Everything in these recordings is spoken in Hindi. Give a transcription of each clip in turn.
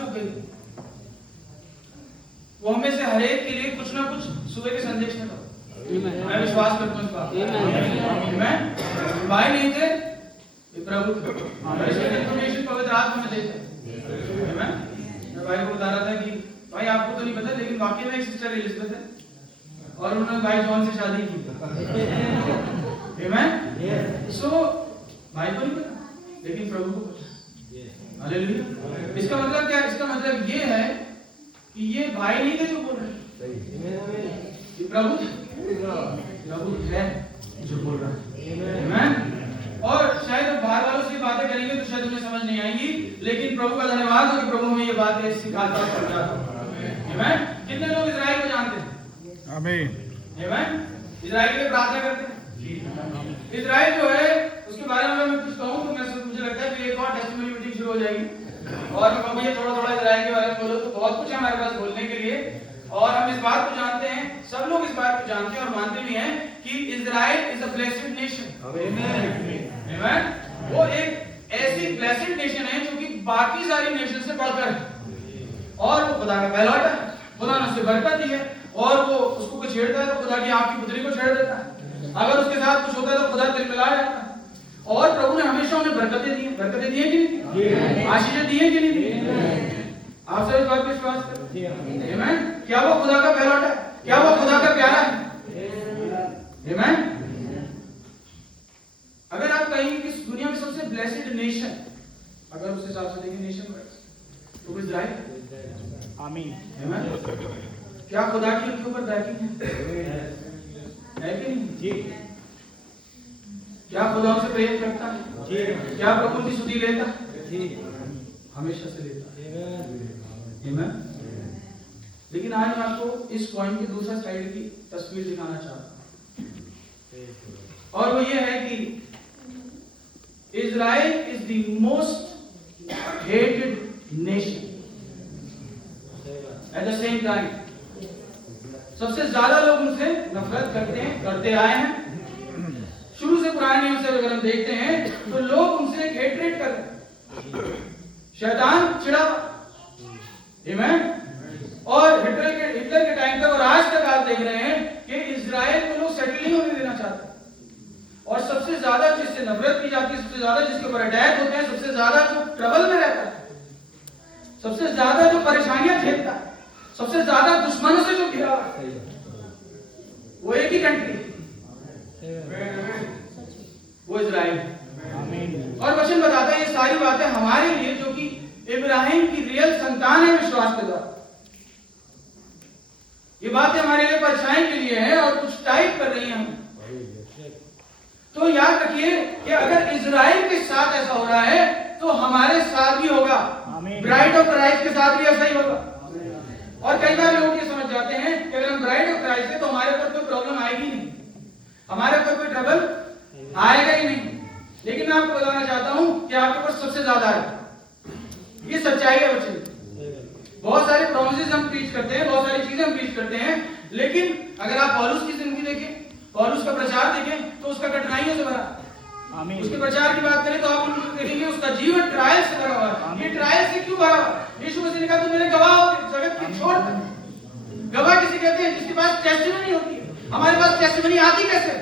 चुक गई। वो हमें से हर एक के लिए कुछ ना कुछ सुबह के संदेश में था। मैं विश्वास करता हूँ इस बात में। भाई नहीं थे, ये प्रभु थे। इन्फॉर्मेशन पवित्र आत्मा में देता। मैं भाई को बता रहा था कि भाई आपको तो नहीं पता, लेकिन वाकई में एक सिस्टर एलिजाबेथ है और उन्होंने भाई जॉन से शादी की। सो भाई को नहीं पता, लेकिन प्रभु को पता। हालेलुया। इसका मतलब क्या? इसका मतलब ये है कि ये भाई नहीं थे जो बोल रहे, ये प्रभु है जो बोल रहा है। और शायद बाहर वालों से बातें करेंगे तो शायद उन्हें समझ नहीं आएंगी, लेकिन प्रभु का धन्यवाद हो कि प्रभु हमें ये बातें सिखाता है, समझाता है। कितने लोग इजराइल को जानते हैं? आमीन। इजराइल के लिए प्रार्थना करते हैं। इजराइल जो है उसके बारे में मैं कुछ कहूं तो मुझे लगता है कि एक और टेस्टिमनी मीटिंग शुरू हो जाएगी और मैं कहूंगा ये थोड़ा इजराइल के बारे में बोलो तो बहुत कुछ है हमारे पास बोलने के लिए। और हम इस बात को जानते हैं, सब लोग इस बात को जानते हैं और मानते भी हैं कि Israel is a blessed nation. आमीन। वो एक ऐसी ब्लेस्ड नेशन है जो कि बाकी सारी नेशन से बढ़कर है और वो खुदा का पहलौठा है। खुदा ने उसे बरकत दी है और वो उसको कुछ छेड़ता है तो खुदा की आपकी पुत्री को छेड़ देता है। अगर उसके साथ कुछ होता है तो खुदा दिल मिला जाता है। और प्रभु ने हमेशा उन्हें बरकतें दी है कि नहीं? आशीषें दी है कि नहीं? आप सब इस बात पर विश्वास करें। आमीन। क्या वो खुदा का पहलौठा है? क्या वो खुदा का प्यारा है? आमीन। अगर आप कहेंगे कि दुनिया में सबसे ब्लेस्ड नेशन, अगर उस हिसाब से देखें नेशन वाइज, तो इजराइल। आमीन। आमीन। क्या खुदा की उनके ऊपर बैकिंग है कि नहीं? जी। क्या खुदा उनसे प्रेम करता है? जी। क्या प्रभु उनकी स्तुति लेता है? जी। हमेशा से लेता है। आमीन। लेकिन आज मैं आपको इस पॉइंट की दूसरा साइड की तस्वीर दिखाना चाहता हूं और वो ये है कि Israel is the most hated nation at the same time. सबसे ज्यादा लोग उनसे नफरत करते आए हैं। शुरू से पुराने नियम से अगर हम देखते हैं तो लोग उनसे हेट्रेड करते हैं। शैतान चिढ़ा। आमीन। और हिटलर के टाइम तक और आज तक आप देख रहे हैं कि इजराइल को लोग सेटल नहीं होने देना चाहते और सबसे ज्यादा जिससे नफरत की जाती है, सबसे ज्यादा जिसके ऊपर अटैक होते हैं, सबसे ज्यादा जो ट्रबल में रहता है, सबसे ज्यादा जो परेशानियां झेलता है, सबसे ज्यादा दुश्मनों से जो घिरा वो एक ही कंट्री, वो इजराइल। और वचन बताता है ये सारी बातें हमारे लिए जो कि इब्राहिम की रियल संतान है विश्वास के द्वारा। ये बातें हमारे लिए परछाई के लिए है और कुछ टाइप कर रही हैं। तो याद रखिए कि अगर इजराइल के साथ ऐसा हो रहा है तो हमारे साथ भी होगा। ब्राइड ऑफ क्राइस्ट के साथ भी ऐसा ही होगा। और कई बार लोग ये समझ जाते हैं कि अगर हम ब्राइड ऑफ क्राइस्ट है तो हमारे ऊपर कोई प्रॉब्लम आएगी नहीं, हमारे ऊपर कोई ट्रबल आएगा ही नहीं। लेकिन मैं आपको बताना चाहता हूं कि आपके ऊपर सबसे ज्यादा आएगा। ये सच्चाई है बच्चे। बहुत सारे प्रॉमिसेस हम प्रीच करते हैं, बहुत सारी चीजें हम प्रीच करते हैं, लेकिन अगर आप पौलुस की जिंदगी देखें, पौलुस का प्रचार देखें तो उसका कठिनाइयों से भरा। उसके प्रचार की बात करें तो आप उनको देखेंगे उसका जीवन ट्रायल से भरा हुआ है। ये ट्रायल से क्यों भरा हुआ? यीशु मसीह ने कहा तुम मेरे गवाह हो जगत की छोड़। गवाह किसे कहते हैं? जिसके पास टेस्टिमनी होती है। हमारे पास टेस्टिमनी आती कैसे?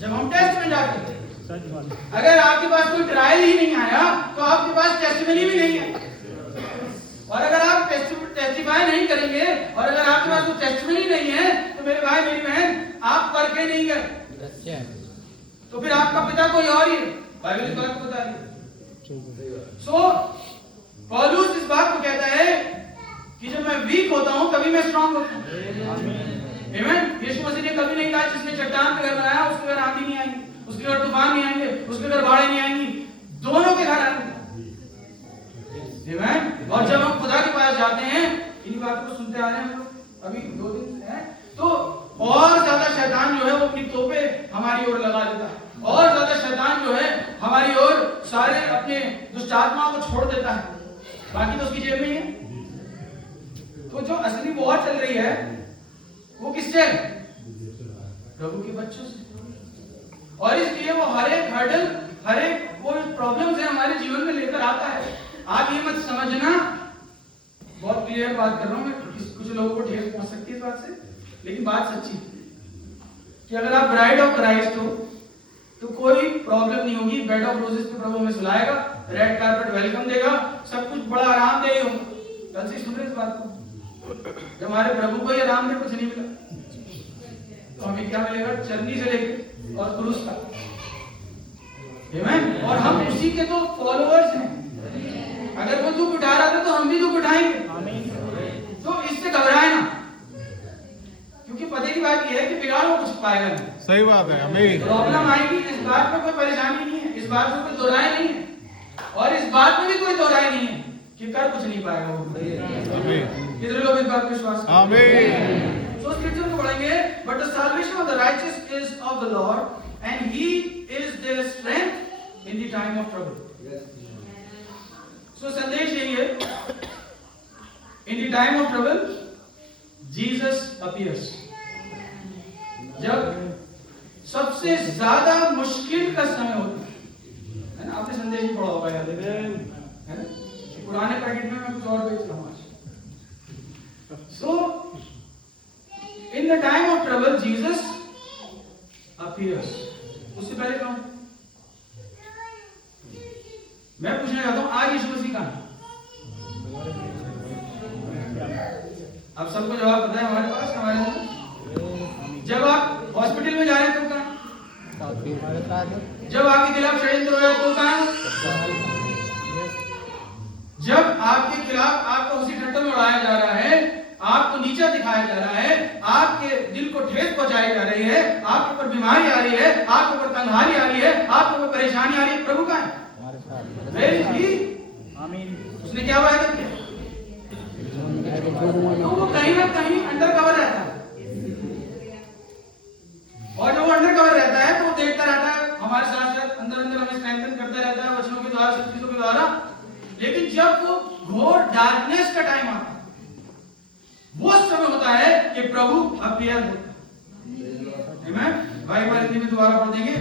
जब हम टेस्ट में जाते हैं। अगर आपके पास कोई ट्रायल ही नहीं आया तो आपके पास टेस्टिमनी भी नहीं है। और अगर आप टेस्टिफाई नहीं करेंगे और अगर आपके पास कोई टेस्टिमनी नहीं है तो मेरे भाई मेरी बहन आप परखे नहीं गए, तो फिर आपका पिता कोई और ही है। बाइबल इस बात को बता रही है। सो पौलुस इस बात को कहता है कि जब मैं वीक होता हूं तभी मैं स्ट्रांग होता हूं। आमीन। यीशु मसीह ने कभी नहीं कहा जिसने चट्टान पे घर बनाया उसके घर आंधी नहीं आएगी, उसके घर तूफान नहीं आएंगे, उसके घर बाढ़ें नहीं आएंगी, दोनों के घर आएंगे। आमीन। और जब हम खुदा के पास जाते हैं, इन बातों को सुनते आ रहे हैं हम लोग अभी 2 दिन से, तो और ज्यादा शैतान जो है वो अपनी तोपे हमारी ओर लगा देता है और ज्यादा शैतान जो है हमारी ओर सारे अपने दुष्ट आत्माओं को छोड़ देता है, बाकी तो उसकी जेब में ही है। तो जो असली वॉर चल रही है वो किससे? प्रभु के बच्चों से। और इसलिए वो हर एक हर्डल, हर एक वो प्रॉब्लम्स है हमारे जीवन में लेकर आता है। आप ये मत समझना, बहुत क्लियर बात कर रहा हूं मैं, कुछ लोगों को ठेस पहुंच सकती है इस बात से, लेकिन बात सच्ची कि अगर आप ब्राइड ऑफ क्राइस्ट हो तो कोई प्रॉब्लम नहीं होगी। बेड ऑफ रोजेस पे प्रभु हमें सुलाएगा, रेड कारपेट वेलकम देगा, सब कुछ बड़ा आरामदेह होगा। कल से सुन रहे इस बात को, जब हमारे प्रभु को ही आरामदेह कुछ नहीं मिला तो हमें क्या मिलेगा? चरनी से लेकर और क्रूस तक। आमीन। और हम उसी के तो फॉलोअर्स हैं। अगर वो दुख उठा रहा था तो हम भी दुख उठाएंगे। तो इससे घबराए ना, क्योंकि पते की बात यह है कि बिगाड़ वो कुछ पाएगा नहीं। सही बात है। आमीन। प्रॉब्लम आएगी, इस बात में कोई परेशानी नहीं है, इस बात में कोई दो राय नहीं है, और इस बात में भी कोई दो राय नहीं है कि कर कुछ नहीं पाएगा वो। आमीन। कितने लोग इस बात पर विश्वास करते हैं? आमीन। तो स्क्रिप्चर को पढ़ेंगे, but the salvation of the righteous is of the Lord, and He is their strength in the time of trouble. So संदेश यही है, in the time of trouble, Jesus appears. जब सबसे ज्यादा मुश्किल का समय होता है ना, आपने संदेश ही पढ़ा होगा याद है ना, पुराने पैकेट में मैं कुछ और बेच रहा हूँ आज। So in the time of trouble, Jesus appears. उससे पहले कौन? मैं पूछना चाहता हूं, आज यीशु मसीह कहां है? अब सबको जवाब पता है हमारे पास, हमारे पास। जब आप हॉस्पिटल में जा रहे हैं तो कहां? जब आपके खिलाफ षड्यंत्र हो रहा है तो कहां? जब आपके खिलाफ आपको उसी ठट्ठा में उड़ाया जा रहा है, आपको नीचा दिखाया जा रहा है, आपके दिल को ठेस पहुंचाई जा रही है, आपके ऊपर बीमारी आ रही है, आपके ऊपर तंगहारी आ रही है, आपके ऊपर परेशानी आ रही है, प्रभु का है। उसने क्या वायदा किया? तो वो कहीं ना कहीं अंडर कवर रहता है, और जब वो अंडर कवर रहता है तो वो देखता रहता है हमारे साथ साथ, अंदर अंदर हमें स्ट्रेंथन करता रहता है वचनों के द्वारा, सब चीजों के द्वारा। लेकिन जब वो घोर डार्कनेस का टाइम आता है, वो समय होता है कि प्रभु अपीयर होता है। आमीन। भाई बार हिंदी में दोबारा पढ़ देंगे।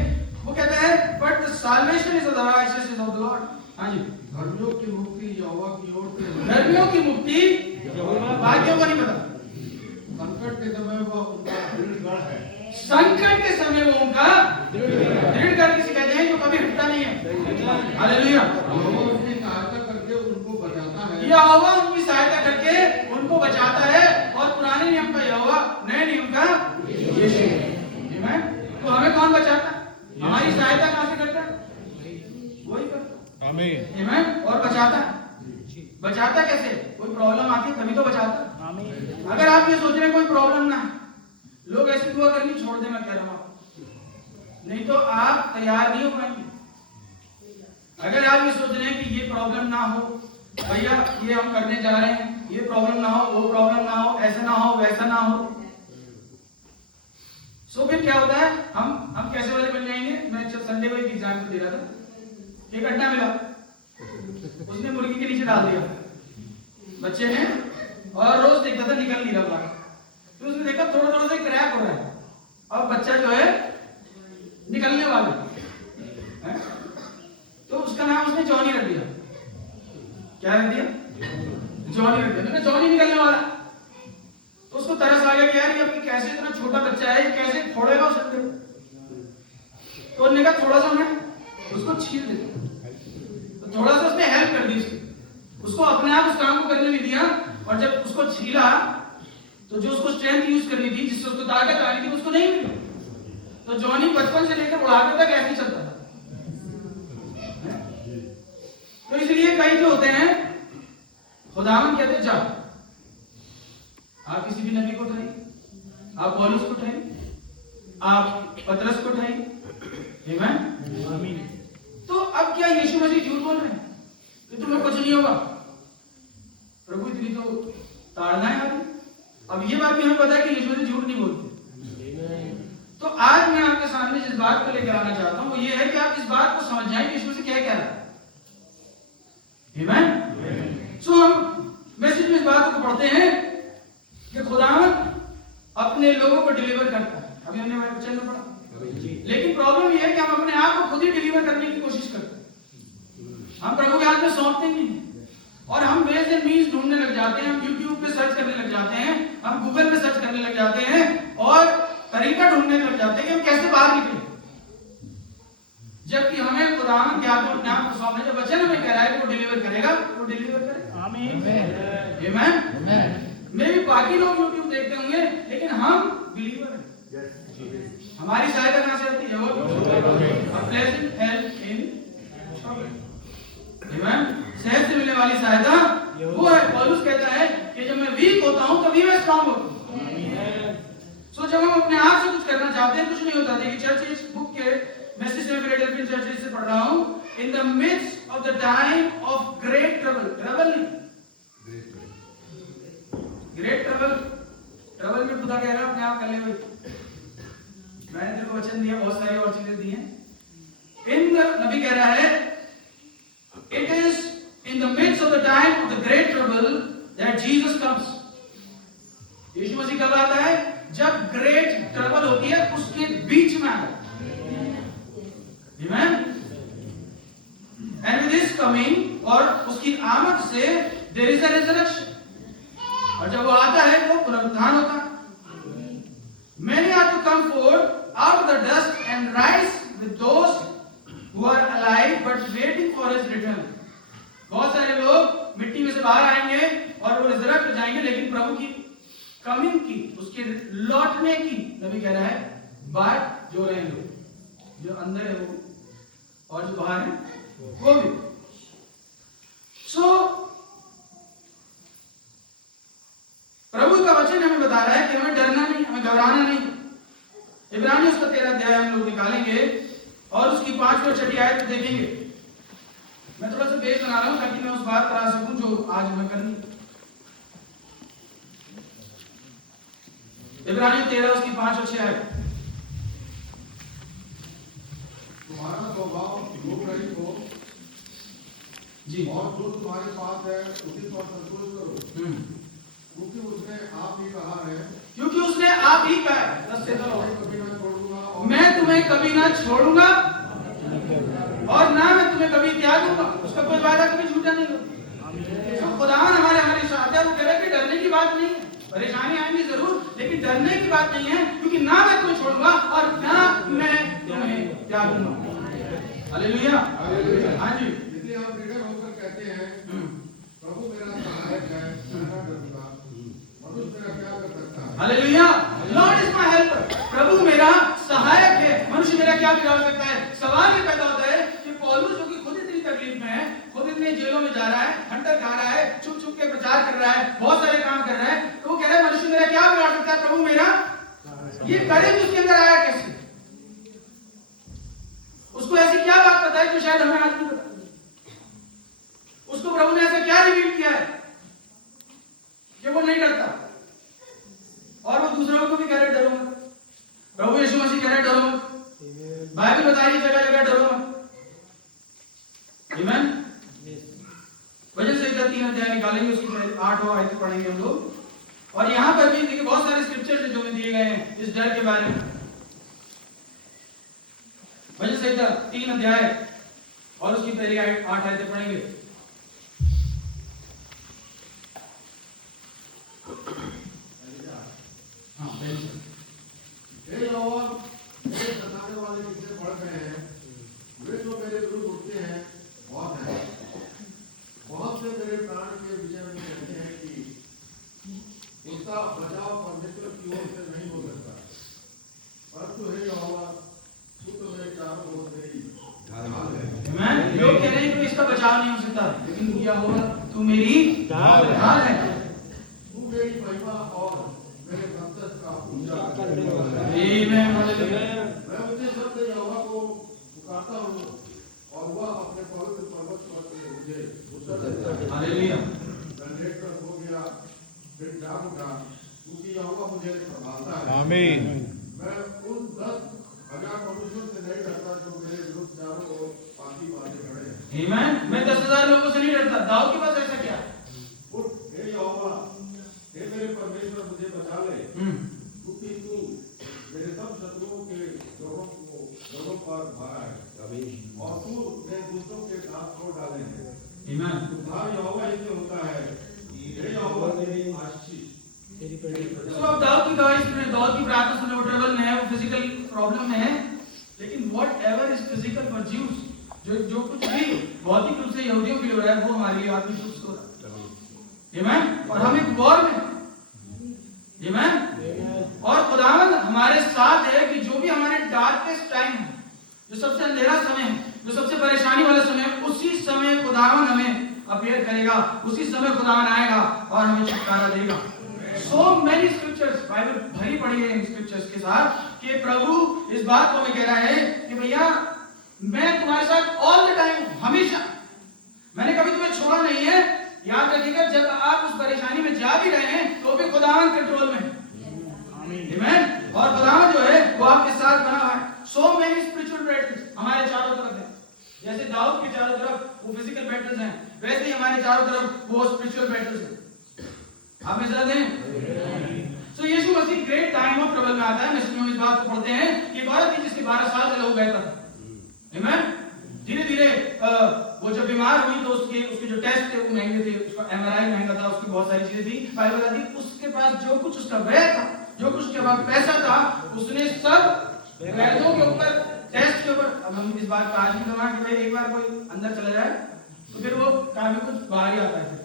वो कहता है, but the salvation is of the righteous is of the Lord. हां जी, धर्मियों की मुक्ति यहोवा की ओर से, धर्मियों की मुक्ति बाकियों को नहीं पता। संकट के समय वो उनका दृढ़ है, संकट के समय वो उनका दृढ़ कर किसे कहते हैं? जो कभी हिलता नहीं है। हालेलुया। यहोवा उनकी सहायता करके उनको बचाता है, यहोवा उनकी सहायता करके उनको बचाता है, और पुराने नियम का यहोवा, नए नियम का यीशु। आमीन। तो हमें कौन बचाता है? हमारी सहायता कहां से करता है? वही करता है। आमीन। आमीन। और बचाता है। बचाता कैसे? कोई प्रॉब्लम आती है तभी तो बचाता है। आमीन। अगर आप ये सोच रहे हैं कोई प्रॉब्लम ना है, लोग ऐसी दुआ करनी छोड़ दे, मैं कह रहा हूं, नहीं तो आप तैयार नहीं हो पाएंगे। अगर आप ये सोच रहे हैं कि ये प्रॉब्लम ना हो, भैया ये हम करने जा रहे हैं, ये प्रॉब्लम ना हो, वो प्रॉब्लम ना हो, ऐसा ना हो, वैसा ना हो, सो फिर क्या होता है? हम कैसे वाले बन जाएंगे? मैं संडे को एक एग्जाम्पल दे रहा था। एक अड्डा मिला, उसने मुर्गी के नीचे डाल दिया, बच्चे हैं, और रोज देखता था निकल नहीं रहा बाहर। तो उसने देखा थोड़ा थोड़ा सा क्रैक हो रहा है, और बच्चा जो है निकलने वाला है, तो उसका नाम उसने जॉनी रख दिया। क्या रख दिया? जॉनी रख दिया। जॉनी निकलने वाला। तो उसको तरस आ गया कि यार ये अपनी कैसे, इतना छोटा बच्चा है, ये कैसे फोड़ेगा उस अंडे? तो उसने कहा थोड़ा सा मैं उसको छील देता। तो थोड़ा सा उसने हेल्प कर दी उसको अपने आप उस काम को करने नहीं दिया, और जब उसको छीला तो जो उसको स्ट्रेंथ यूज करनी थी, जिससे उसको ताकत आनी थी, उसको नहीं मिली। तो जॉनी बचपन से लेकर बुढ़ापे तक ऐसे ही चलता था। तो इसलिए कई जो होते हैं, खुदावन कहते हैं जाओ, आप किसी भी नबी को उठाइए, आप पौलुस को उठाइए, आप पतरस को उठाइए। आमीन। तो अब क्या यीशु मसीह झूठ बोल रहे हैं कि तुम्हें कुछ नहीं होगा? प्रभु इतनी तो ताड़ना है आपने। अब ये बात भी हमें पता है कि यीशु मसीह झूठ नहीं बोलते। तो आज मैं आपके सामने जिस बात को लेकर आना चाहता हूं वो ये है कि आप इस बात को समझ जाएं कि यीशु मसीह क्या कह रहा है। आमीन। सो हम मैसेज में इस बात को पढ़ते हैं कि खुदावन अपने लोगों को डिलीवर करता है। अभी हमने वचन में पढ़ा, लेकिन प्रॉब्लम यह है कि हम अपने आप को खुद ही डिलीवर करने की कोशिश करते हैं। हम प्रभु के हाथ में सौंपते नहीं, और वेज एंड मीन्स ढूंढने लग जाते हैं, हम यूट्यूब पे सर्च करने लग जाते हैं, हम गूगल पे सर्च करने लग जाते हैं और तरीका ढूंढने लग जाते हैं कि हम कैसे बाहर निकले। जबकि हमें खुदावंद क्या तो अपने आप को सौंपने, जो वचन हमें कह रहा है वो डिलीवर करेगा, वो डिलीवर करेगा। आमीन आमीन। मे भी बाकी लोग यूट्यूब देखते होंगे, लेकिन हम बिलीवर हैं। हमारी सहायता कहां से होती है? वो a pleasant help in trouble। आमीन। सहज से मिलने वाली सहायता वो है। पौलुस कहता है कि जब मैं वीक होता हूं तभी मैं स्ट्रांग होता हूं। सो जब हम अपने आप से कुछ करना चाहते हैं, कुछ नहीं होता। देखिए चर्च इस बुक के मैसेज में फिलाडेल्फियन चर्च से पढ़ रहा हूं, in the midst of the time of great trouble, trouble नहीं, ग्रेट ट्रबल, ट्रबल में खुदा कह रहा है अपने आप कर ले भाई, मैंने तेरे को वचन दिया, बहुत सारी और चीजें दी हैं। इन द नबी कह रहा है, it is in the midst of the time of the great trouble that Jesus comes. यीशु मसीह कब आता है? जब ग्रेट ट्रबल होती है, उसके बीच में आता है। Amen? And with his coming, और उसकी आमद से there is a resurrection, और जब वो आता है वो पुनरुत्थान होता है। Many are to come forth out of the dust and rise with those who are alive but waiting for his return। बहुत सारे लोग मिट्टी में से बाहर आएंगे और वो रिजरेक्ट हो जाएंगे, लेकिन प्रभु की कमिंग की, उसके लौटने की नबी कह रहा है बात जो रहे लोग, जो अंदर है वो और जो बाहर है वो भी। सो प्रभु का वचन हमें बता रहा है कि हमें डरना नहीं, हमें घबराना नहीं। इब्रानियों उसका 13 अध्याय हम लोग निकालेंगे और उसकी 5वीं और 6वीं आयत देखेंगे। मैं थोड़ा सा बेस बना रहा हूं ताकि मैं उस बात करा सकूं जो आज हमें करनी। इब्रानियों 13 उसकी 5 और 6 आयत। तुम्हारा स्वभाव लोभ रहित हो जी, और जो तुम्हारे पास है उसी पर संतोष करो, क्योंकि उसने आप ही कहा है, क्योंकि उसने आप ही कहा है, कभी ना छोड़ूंगा, मैं तुम्हें कभी ना छोड़ूंगा और ना मैं तुम्हें कभी त्यागूंगा। उसका कोई वादा कभी झूठा नहीं होता। तो खुदावन हमारे साथ है, वो कह रहे कि डरने की बात नहीं है। परेशानी आएंगी जरूर, लेकिन डरने की बात नहीं है, क्योंकि ना मैं तुम्हें छोड़ूंगा और ना मैं तुम्हें त्यागूंगा। हालेलुया, हाँ जी। इसलिए हम दृढ़ होकर कहते हैं, प्रभु मेरा सहायक है, मैं न डरूंगा, मनुष्य मेरा क्या कर सकता है। Hallelujah, Lord is my helper. प्रभु मेरा सहायक है, मनुष्य मेरा क्या बिगाड़ सकता है। सवाल ये पैदा होता है कि पौलुस जो कि खुद इतनी तकलीफ में है, खुद इतने जेलों में जा रहा है, हंटर खा रहा है, चुप चुप के प्रचार कर रहा है, बहुत सारे काम कर रहा है, तो वो कह रहा है मनुष्य मेरा क्या बिगाड़ सकता है, प्रभु मेरा। ये करेज उसके अंदर आया कैसे? उसको ऐसी क्या बात पता है जो शायद हमें आज नहीं पता। उसको प्रभु ने ऐसा क्या रिवील किया है कि वो नहीं डरता, और वो दूसरों को भी कह रहे डरो मत। प्रभु यीशु मसीह कह रहे डरो मत, बाइबल बता रही जगह जगह डरो मत। आमीन। वजह से 3 अध्याय निकालेंगे, उसकी 8 आयत पढ़ेंगे हम लोग, और यहां पर भी देखिए बहुत सारे स्क्रिप्चर्स जो दिए गए हैं इस डर के बारे में। वजह से 3 अध्याय और उसकी पहली 8 आयतें पढ़ेंगे। हाँ, हे यहोवा, मेरे सताने वाले मुझसे बढ़ गए हैं, वे जो मेरे विरुद्ध उठते हैं बहुत हैं। बहुत से मेरे प्राण के विषय में कहते हैं कि उसका बचाव परमेश्वर की ओर से नहीं हो सकता, परंतु हे यहोवा, तू तो मेरे चारों ओर मेरी ढाल है। आमीन। लोग कह रहे हैं कि इसका बचाव नहीं हो सकता, लेकिन क्या होगा, तू मेरी ढाल है। तू मेरी महिमा और मेरे मकसद का पूजा कर। आमीन, हालेलुया। मैं उसे शब्द यहोवा को पुकारता हूँ और वह अपने पवित्र पर्वत पर से मुझे उत्तर देता है। हालेलुया। मैं लेटकर सो गया, फिर जाग उठा, क्योंकि यहोवा मुझे संभालता है। आमीन। मैं उन 10,000 मनुष्यों से नहीं डरता जो मेरे विरुद्ध चारों ओर पाती बातें खड़े हैं। आमीन। मैं 10,000 लोगों से नहीं डरता। दाऊद के पास ऐसा क्या? उठ, हे यहोवा, हे मेरे परमेश्वर, मुझे बचा ले, क्योंकि तू मेरे सब शत्रुओं के जोड़ों पर भारा है, और तू मेरे दुष्टों के दांत तोड़ डाले हैं। आमीन। उद्धार यहोवा ही से होता है, तो अब दाऊद की गवाही सुने, दाऊद की प्रार्थना सुने, वो ट्रबल में है, वो फिजिकल प्रॉब्लम में है, लेकिन what ever is physical for Jews, जो कुछ भी भौतिक रूप से यहूदियों के लिए हो रहा है वो हमारे लिए आत्मिक रूप से हो रहा है। आमीन। और हम एक वॉर में, आमीन। और खुदावंद हमारे साथ है कि जो भी हमारे डार्केस्ट टाइम है, जो सबसे अंधेरा समय है, जो सबसे परेशानी वाला समय है, उसी समय खुदावंद हमें अपीयर करेगा, उसी समय खुदावंद आएगा और हमें छुटकारा देगा। So many scriptures, बाइबल भरी पड़ी है इन स्क्रिप्चर्स के साथ कि प्रभु इस बात को हमें कह रहा है कि भैया मैं तुम्हारे साथ ऑल द टाइम, हमेशा, मैंने कभी तुम्हें छोड़ा नहीं है। याद रखिएगा, जब आप उस परेशानी में जा भी रहे हैं तो भी खुदावंद कंट्रोल में है। आमीन। और खुदावंद जो है वो आपके साथ बना हुआ है। So many spiritual battles हमारे चारों तरफ है। जैसे दाऊद के चारों तरफ वो फिजिकल बैटल्स हैं, वैसे ही हमारे चारों तरफ वो स्पिरिचुअल बैटल्स हैं। आप मेरे साथ हैं? सो यीशु मसीह ग्रेट टाइम ऑफ ट्रबल में आता है। मैसेज में हम इस बात को पढ़ते हैं कि एक औरत थी जिसके 12 साल का लहू बहता था। आमीन। धीरे धीरे वो जब बीमार हुई तो उसके जो टेस्ट थे वो महंगे थे, उसका एमआरआई महंगा था, उसकी बहुत सारी चीजें थी। बाइबल बताती है उसके पास जो कुछ उसका व्यय था, जो कुछ उसके पास पैसा था, उसने सब वैद्यों के ऊपर, टेस्ट के ऊपर। अब हम इस बात का आज भी कमा कि भाई एक बार कोई अंदर चला जाए तो फिर वो काफी कुछ बाहर ही आता है,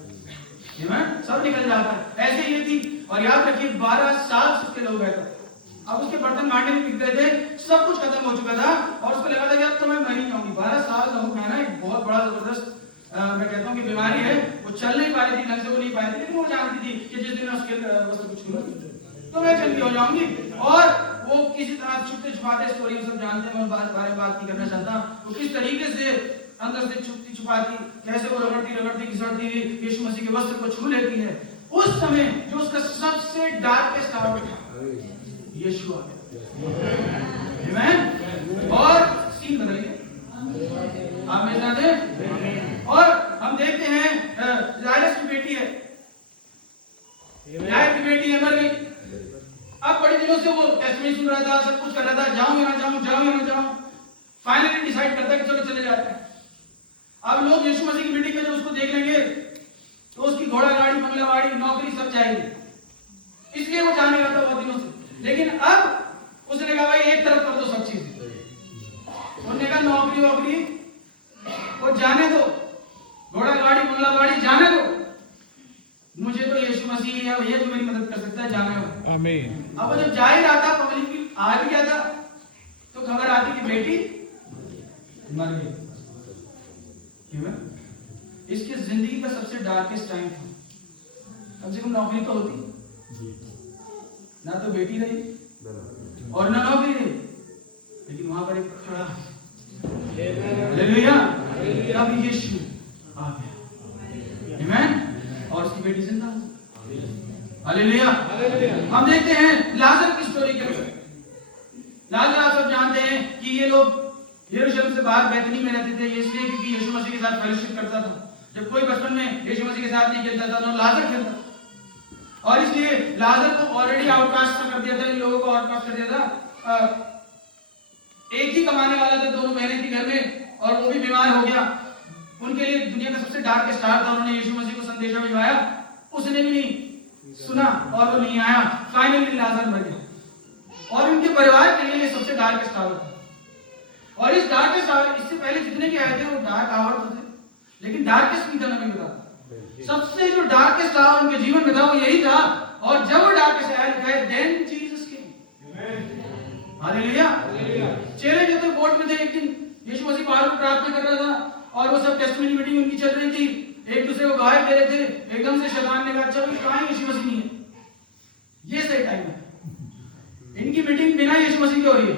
सब निकल जाता है। ऐसे ये थी। और याद रखिए 12 साल से उसके लहू बहता था। अब उसके बर्तन मांडे में बिक गए थे, सब कुछ खत्म हो चुका था और उसको लगा था कि अब तो मैं मर ही जाऊंगी। 12 साल लहू बहना एक बहुत बड़ा जबरदस्त मैं कहता हूँ कि बीमारी है। वो चल नहीं पा रही थी, ढंग से वो नहीं पाई थी, लेकिन वो जानती थी कि जिस दिन मैं उसके वस्त्र को छूंगा तो मैं चंगी हो जाऊंगी। और वो किसी तरह छुपते छुपाते, स्टोरी हम सब जानते हैं, मैं बारे में बात नहीं करना चाहता, वो किस तरीके से अंदर से छुपती छुपाती, कैसे वो रगड़ती घिसड़ती हुई यीशु मसीह के वस्त्र को छू लेती है। उस समय जो उसका सबसे डार्केस्ट आवर था, यीशु आ गया। आमीन। और सीन बदल गया। आप मेरे साथ हैं? और हम देखते हैं जायरस की बेटी है, यायर की बेटी है, मर गई। अब बड़े दिनों से वो टेस्टमेंट सुन रहा था, सब कुछ कर रहा था, जाऊं या ना जाऊं, जाऊं या ना जाऊं। फाइनली डिसाइड करता है कि चलो चले जाते हैं। अब लोग यीशु मसीह की मीटिंग में जब उसको देख लेंगे तो उसकी घोड़ा गाड़ी, बंगला गाड़ी, नौकरी सब जाएगी, इसलिए वो जाने लगा था बहुत दिनों से। लेकिन अब उसने कहा भाई एक तरफ कर दो सब चीज। उन्होंने कहा नौकरी वोकरी वो जाने दो, घोड़ा गाड़ी, बंगला गाड़ी जाने दो, मुझे तो यीशु मसीह है भैया जो मेरी मदद कर सकता है, जाने दो। आमीन। अब वो जब जा ही रहा था, पब्लिक भी आ भी गया था, तो खबर आती कि बेटी मर गई। इसकी जिंदगी का सबसे डार्केस्ट टाइम था। कम से कम नौकरी तो होती, ना तो बेटी रही और ना नौकरी रही, लेकिन वहां पर एक खड़ा हालेलुया, तब यीशु आ गया। आमीन। और उसकी बेटी जिंदा हो। हालेलुया। हम देखते हैं लाजर की स्टोरी के अंदर। लाजर आप सब जानते हैं कि ये लोग यरूशलेम से बाहर बैतनी में रहते थे, इसलिए क्योंकि यीशु मसीह के साथ फेलोशिप करता था। जब कोई बचपन में यीशु मसीह के साथ नहीं खेलता था तो लाजर खेलता, और इसलिए लाजर को ऑलरेडी आउटकास्ट कर दिया था, इन लोगों को आउटकास्ट कर दिया था। एक ही कमाने वाला था, दोनों बहनें थी घर में और वो भी बीमार हो गया। उनके लिए दुनिया का सबसे डार्क स्टार था। उन्होंने यीशु मसीह को संदेशा भिजवाया, उसने भी नहीं सुना और वो नहीं आया। फाइनली लाजर मर गया और उनके परिवार के लिए सबसे डार्क स्टार था। और इस डार्केस्ट आवर, इससे पहले जितने भी आए थे वो डार्क आवर तो थे, लेकिन डार्केस्ट नहीं था नबी बता। सबसे जो डार्केस्ट आवर उनके जीवन में था वो यही था। और जब वो डार्केस्ट आया लिखा है देन जीसस केम। हालेलुया। चेले जो थे बोट में थे, एक दिन यीशु मसीह बाहर प्रार्थना कर रहा था और वो सब टेस्टमेनी मीटिंग उनकी चल रही थी, एक दूसरे को गाली दे रहे थे। एकदम से शैतान ने कहा चलो कहां यीशु मसीह नहीं है, ये सही टाइम है। इनकी मीटिंग बिना यीशु मसीह के हो रही है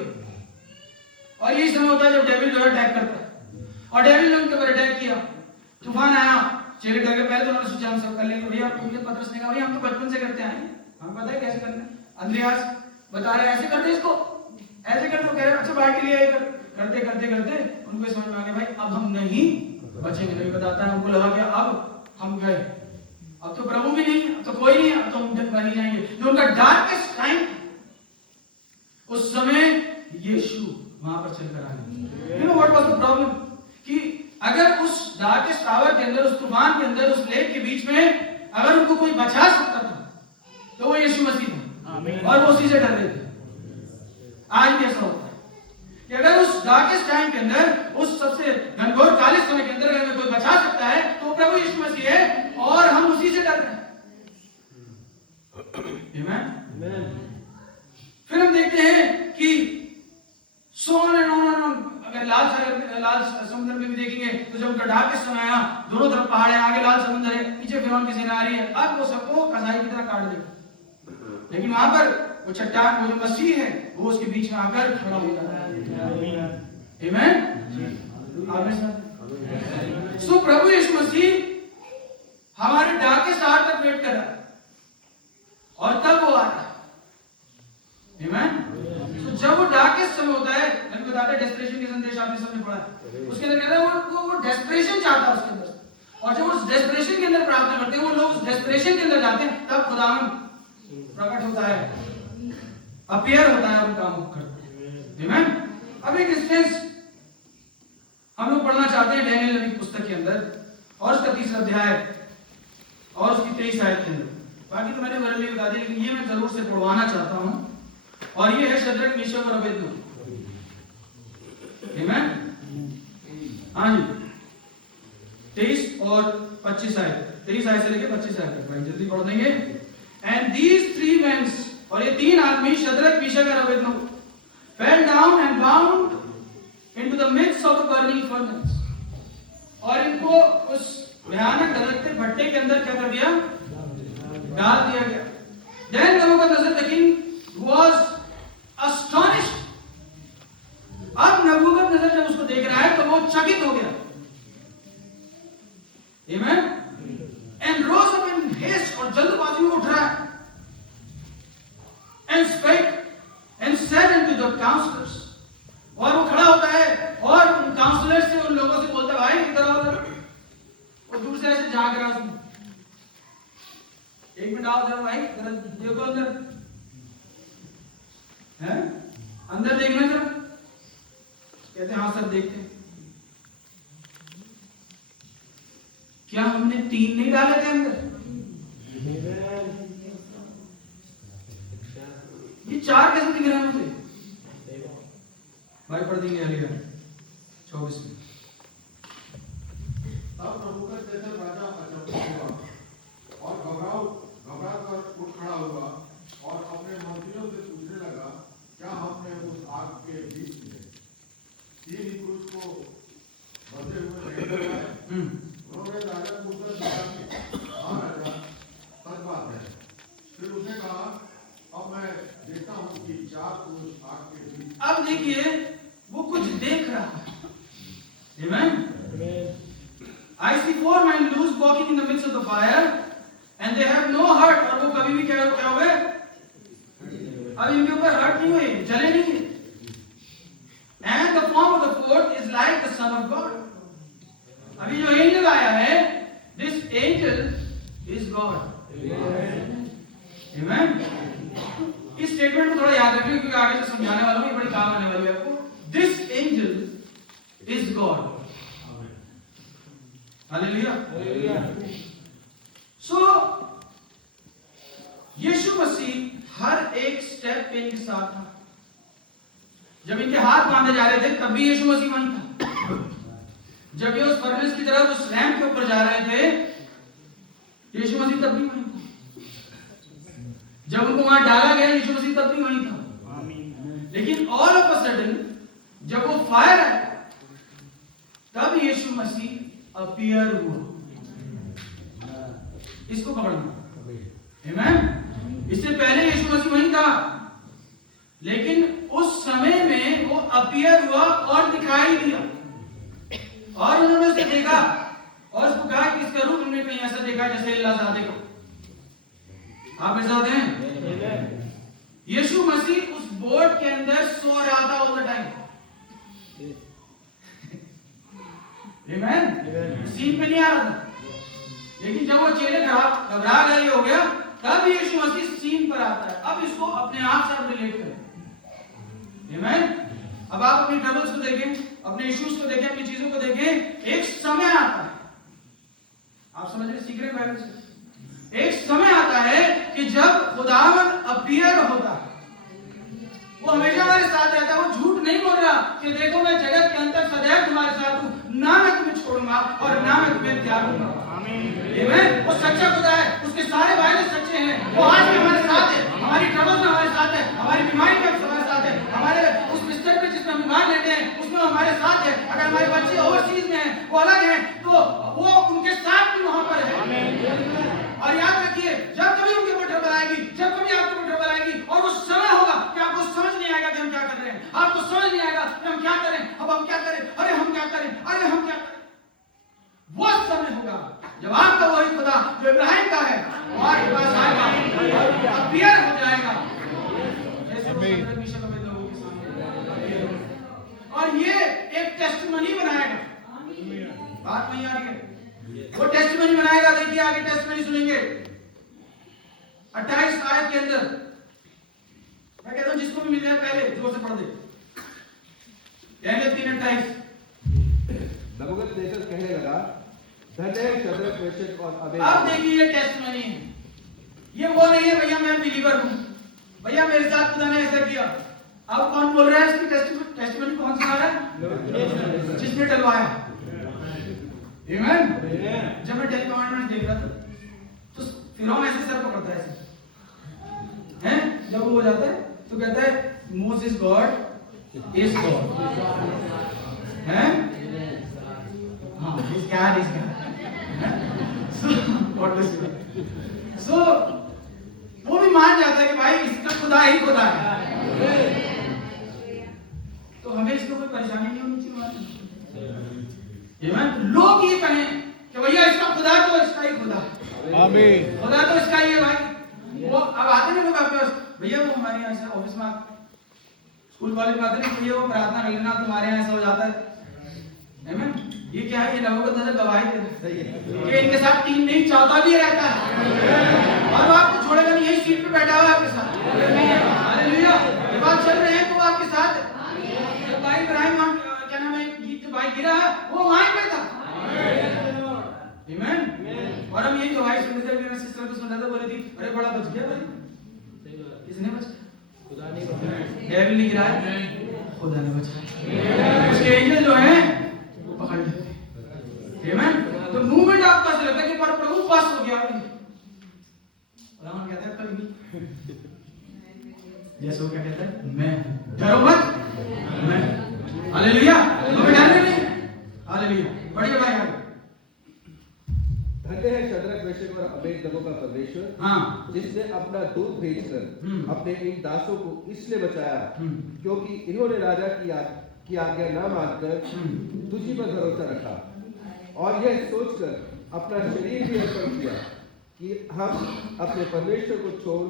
और यही समय होता है जब डेविल जो है अटैक करता है। और डेविल ने उनके ऊपर अटैक किया, तूफान आया, चेले डर गए। पहले तो उन्होंने सोचा हम सब कर लेंगे, भैया पतरस ने कहा भैया हम तो बचपन से करते आए हैं, हमें पता है कैसे करना है। अंद्रियास बता रहे ऐसे करते, इसको ऐसे कर, तो कह रहे अच्छा बाहर के लिए करते करते करते उनको समझ में आ गया भाई अब हम नहीं बचेंगे। नहीं बताता है, उनको लगा कि अब हम गए, अब तो प्रभु भी नहीं, अब तो कोई नहीं, अब तो हम बन ही जाएंगे। जो उनका डार्केस्ट टाइम, उस समय यीशु वहां पर चलकर आ गए। You know what was the problem, कि अगर उस डार्केस्ट आवर के अंदर, उस तूफान के अंदर, उस लेक के बीच में अगर उनको कोई बचा सकता था तो वो यीशु और वो उसी से डर रहे थे। आज भी ऐसा होता है कि अगर उस डार्केस्ट टाइम के अंदर, उस सबसे घनघोर काले समय के अंदर अगर हमें कोई बचा सकता है तो प्रभु यीशु मसीह है, और हम उसी से डर रहे हैं। आमीन। फिर हम देखते हैं कि सोन एंड ऑन, अगर लाल समुद्र में भी देखेंगे तो जब उनका डार्केस्ट समय आया, दोनों तरफ पहाड़ है, आगे लाल समुद्र है, पीछे फिरौन की सेना आ रही है, अब वो सबको कसाई की तरह काट देगा। लेकिन वहां पर वो चट्टान, वो जो मसीह है, वो उसके बीच में आकर खड़ा हो जाता है। आमीन। सो प्रभु यीशु मसीह हमारे डार्केस्ट आवर तक वेट कर रहा है, और तब वो आ रहा है। आमीन। तो जब वो डार्केस्ट समय होता है, मैंने बताया डेस्परेशन के संदेश आपने सबने पढ़ा है, उसके अंदर कहता है वो डेस्परेशन चाहता है उसके अंदर, और जब उस डेस्परेशन के अंदर प्रार्थना करते हैं, वो लोग उस डेस्परेशन के अंदर जाते हैं, तब खुदावन प्रकट होता है, अपीयर होता है, उनका मुख करते हैं। आमीन। अब एक इंस्टेंस हम लोग पढ़ना चाहते हैं डैनियल नबी की पुस्तक के अंदर, और उसका 3 अध्याय और उसकी 23 आयत के अंदर। बाकी तो मैंने वर्णन बता दिया, लेकिन ये मैं जरूर से पढ़वाना चाहता हूं, और ये है शद्रक, मीशक और अबेदनगो। आमीन। हाँ जी, 23 और 25 आयत, 23 आयत से लेकर 25 आयत तक, भाई जल्दी पढ़ देंगे। एंड दीज 3 men, और ये 3 आदमी शद्रक, मीशक और Abednego, fell down and bound into the midst of the burning furnace, और इनको उस भयानक धधकते भट्टे के अंदर क्या कर दिया, डाल दिया गया। Then Nebuchadnezzar the king was astonished, अब नबूकदनेस्सर जब उसको देख रहा है तो वो चकित हो गया। Amen. And rose up in haste, और जल्दबाजी में उठ रहा है, and spake and said unto the counselors, और वो खड़ा होता है और उन काउंसलर्स से, उन लोगों से बोलता है, भाई इधर आओ जरा। वो दूर से ऐसे झांक रहा है, एक मिनट आओ जरा भाई, जरा देखो अंदर है, अंदर देखना जरा। कहते हैं हाँ सर देखते हैं। क्या हमने 3 नहीं डाले थे अंदर? ये 4 कैसे दिख रहा है मुझे? भाई पढ़ देंगे अलिया 24 में। तब नबूकदनेस्सर राजा अचंभित हुआ और घबरा कर उठ खड़ा हुआ और अपने मंत्रियों से पूछने लगा, क्या हमने उस आग के बीच में 3 ही पुरुष को बंधे हुए नहीं लगाए? उन्होंने राजा को उत्तर दिया, हाँ राजा, सच बात है। फिर उसने कहा, अब मैं देखता हूँ कि 4 पुरुष आग के बीच। अब देखिए वो कुछ देख रहा है। Amen. I see 4 men loose walking in the midst of the fire, and they have no hurt, और वो कभी भी क्या हुए? अब इनके ऊपर हर्ट नहीं हुए, जले नहीं है। And the form of the 4th is like the Son of God. अभी जो एंजल आया है, this angel is God. Amen. इस स्टेटमेंट को थोड़ा याद रखिए, क्योंकि आगे से समझाने वाला हूं, ये बड़ी काम आने वाली है आपको। This angel is God. Hallelujah. So यीशु मसीह हर एक स्टेप पे इनके साथ था। जब इनके हाथ बांधे जा रहे थे तब भी यीशु मसीह वहीं था। जब ये उस फर्नेस की तरफ उस रैंप के ऊपर जा रहे थे, यीशु मसीह तब भी वहीं था। जब उनको वहां डाला गया, यीशु मसीह तब भी वहीं था। लेकिन ऑल ऑफ अ सडन जब वो फायर आया, तब यीशु मसीह अपीयर हुआ। इसको पकड़ना। आमीन। इससे पहले यीशु मसीह वहीं था, लेकिन उस समय में वो अपीयर हुआ और दिखाई दिया, और उन्होंने उसे देखा और उसको कहा कि इसका रूप हमने कहीं ऐसा देखा जैसे अल्लाह ज़ाते को। आप मेरे साथ हैं? यीशु मसीह उस बोट के अंदर सो रहा था ऑल द टाइम। आमीन। सीन पे नहीं आ रहा था, लेकिन जब वो चेले घबरा गए, हो गया, तब यीशु मसीह सीन पर आता है। अब इसको अपने आप से रिलेट करें। आमीन। अब आप अपनी ट्रबल्स को देखें, अपने इश्यूज को देखें, अपनी चीजों को देखें। एक समय आता है, आप समझ रहे सीक्रेट बाइबल से, एक समय आता है कि कि जब खुदावन अपीयर होता वो हमेशा हमारे साथ रहता है। वो झूठ नहीं बोल रहा कि देखो मैं जगत के अंतर सदैव तुम्हारे साथ हूँ, ना मैं तुम्हें छोड़ूंगा और ना मैं तुम्हें त्यागूंगा। आमीन। वो सच्चा खुदा है, उसके सारे वायदे सच्चे हैं। वो आज भी हमारे साथ है, हमारी ट्रबल में हमारे साथ है, हमारी बीमारी में हमारे साथ है, हमारे उस बिस्तर पे जिसमें हम बीमार लेते हैं उसमें हमारे साथ है। अगर हमारे बच्चे ओवरसीज में हैं, वो अलग हैं, तो वो उनके साथ भी वहां पर है। और याद रखिए, जब कभी उनके ऊपर ट्रबल आएगी, जब कभी आपके ऊपर ट्रबल आएगी, और वो समय होगा कि आपको समझ नहीं आएगा कि हम क्या कर रहे हैं, आपको समझ नहीं आएगा कि हम क्या करें, अब हम क्या करें, अरे हम क्या करें, अरे हम क्या करें। वो समय होगा जब आपका वही खुदा जो इब्राहिम का है हमारे पास आएगा और अपीयर हो जाएगा। और ये एक टेस्टिमनी बनाएगा। बात नहीं आ रही है? वो टेस्टिमनी बनाएगा। देखिए आगे टेस्टिमनी सुनेंगे 28 आयत के अंदर। मैं कहता हूं जिसको भी मिल जाए पहले जोर से पढ़ दे। Daniel 3:28। नबूकदनेस्सर कहने लगा, धन्य है शद्रक, मेशक और अबेदनगो। अब देखिए ये टेस्टिमनी है। ये वो नहीं है भैया मैं बिलीवर हूं, भैया मेरे साथ खुदा ने ऐसा किया। अब कौन बोल रहा है इसकी टेस्टिमनी कौन सुना रहा है? जिसने डलवाया। आमीन। जब मैं 10 कमांडमेंट देख रहा था तो फिरौन ऐसे सर पकड़ता है ऐसे, हैं? जब वो हो जाता है तो कहता है मोसेस गॉड इज गॉड, हैं? हाँ, इस गॉड इज गॉड। सो वो भी मान जाता है कि भाई इसका खुदा ही खुदा है। तो हमें इसको कोई परेशानी नहीं होनी चाहिए। लोग ये कहें कि भैया इसका खुदा तो इसका ही खुदा है, आमीन, खुदा तो इसका ही है भाई। वो अब आते हैं लोग आपके पास, भैया वो हमारे यहाँ से ऑफिस में स्कूल कॉलेज में आते हैं, भैया वो प्रार्थना कर लेना तुम्हारे यहाँ ऐसा हो जाता है। आमीन। ये क्या है? ये नबूकदनेस्सर गवाही दे रहा है कि इनके साथ 3 नहीं 14 भी रहता है और वो आपको छोड़ेगा नहीं, यही सीट पे बैठा हुआ है आपके साथ। हालेलुया। ये बात चल रही है तो आपके साथ है। जब भाई इब्राहिम क्या नाम है भाई गिरा वो वहां पे था। आमीन। और हम यही गवाही सुन रहे थे, मेरा सिस्टर को सुन रहा था, बोली थी अरे बड़ा बच गया भाई। किसने बचाया? खुदा ने बचाया। डेविल ने गिराया, खुदा ने बचाया। उसके एंजल जो हैं वो पकड़ लेते। आमीन। तो मूवमेंट आपका ऐसा लगता है कि पर प्रभु पास हो गया अभी। रावण कहता है कभी यीशु क्या कहता है? मैं डरो मत, मैं। हालेलुया। हमें डरना नहीं। हालेलुया। बढ़िया भाई आगे। धन्य है शद्रक, मेशक और अबेदनगो का परमेश्वर, हाँ, जिसने अपना दूत भेजकर अपने इन दासों को इसलिए बचाया क्योंकि इन्होंने राजा की आज्ञा न मानकर तुझी पर भरोसा रखा और यह सोचकर अपना शरीर भी अर्पण किया कि हम अपने परमेश्वर को छोड़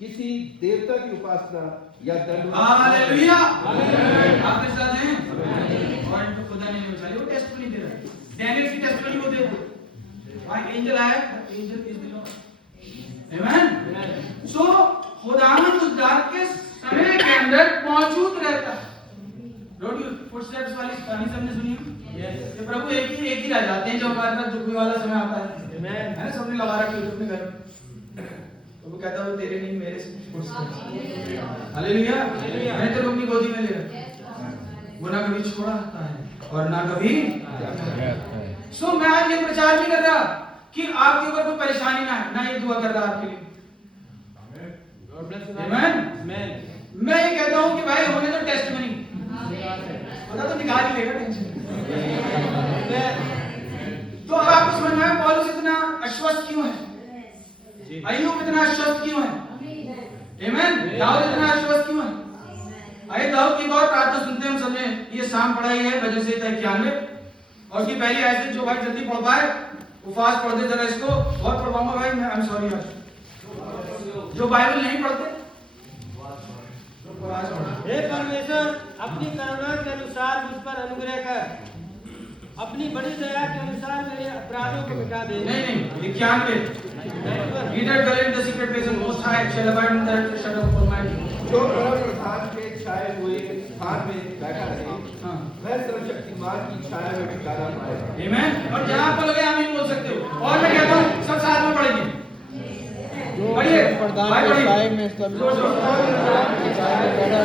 किसी देवता की उपासना या दंड। हालेलुया। आपके साथ हैं और इनको खुदा ने नहीं बचाया। वो टेस्टिमनी दे रहा है, डैनियल की टेस्टिमनी वो दे रहा है। भाई एंजल आया, एंजल इज बिलो। आमीन। सो खुदावन उस डार्क के समय के अंदर मौजूद रहता है। रोड फुटस्टेप्स वाली कहानी सबने सुनी है? ये प्रभु एक ही रह जाते हैं जब हमारे पास दुख वाला समय आता है। आमीन। है सबने लगा रखा है अपने घर में। वो कहता है तेरे नहीं मेरे फुटस्टेप्स। हालेलुया। मैं तो अपनी गोदी में ले रहा, वो ना कभी छोड़ा है और ना कभी। सो मैं आज ये प्रचार नहीं कर रहा कि आपके ऊपर कोई परेशानी ना है, ना ये दुआ कर रहा आपके लिए। आमीन। मैं ये कहता हूं कि भाई होने दो टेस्टिमनी, पता तो निकाल ही लेगा टेंशन। तो अब आपको समझ में आया पौलुस इतना आश्वस्त क्यों है, अय्यूब इतना आश्वस्त क्यों है, आमीन, दाऊद इतना आश्वस्त क्यों है। आइए दाऊद की और प्रार्थना सुनते हैं हम सबने। ये शाम पढ़ाई है भजन संहिता 91 और उसकी पहली आयत जो भाई जल्दी पढ़ पाए वो फास्ट पढ़ दे जरा इसको। बहुत पढ़वाऊंगा भाई मैं, आई एम सॉरी यार। जो बाइबल नहीं पढ़ते हे परमेश्वर, अपनी करुणा के अनुसार मुझ पर अनुग्रह कर, अपनी बड़ी दया के अनुसार मेरे अपराधों को मिटा दे। नहीं 91 He that dwelleth in the secret place of the Most High shall abide under the shadow of Almighty। जो परम प्रधान के छाए हुए स्थान में बैठा रहे, वह सर्वशक्तिमान की छाया में ठिकाना पाए। आमीन। और जहां पर लगे आमीन बोल सकते हो। और मैं कहता हूं सब साथ में पढ़ेंगे। पढ़िए शैतान भाई के पढ़िए। साए में सब जोर जोर। के साए में बैठा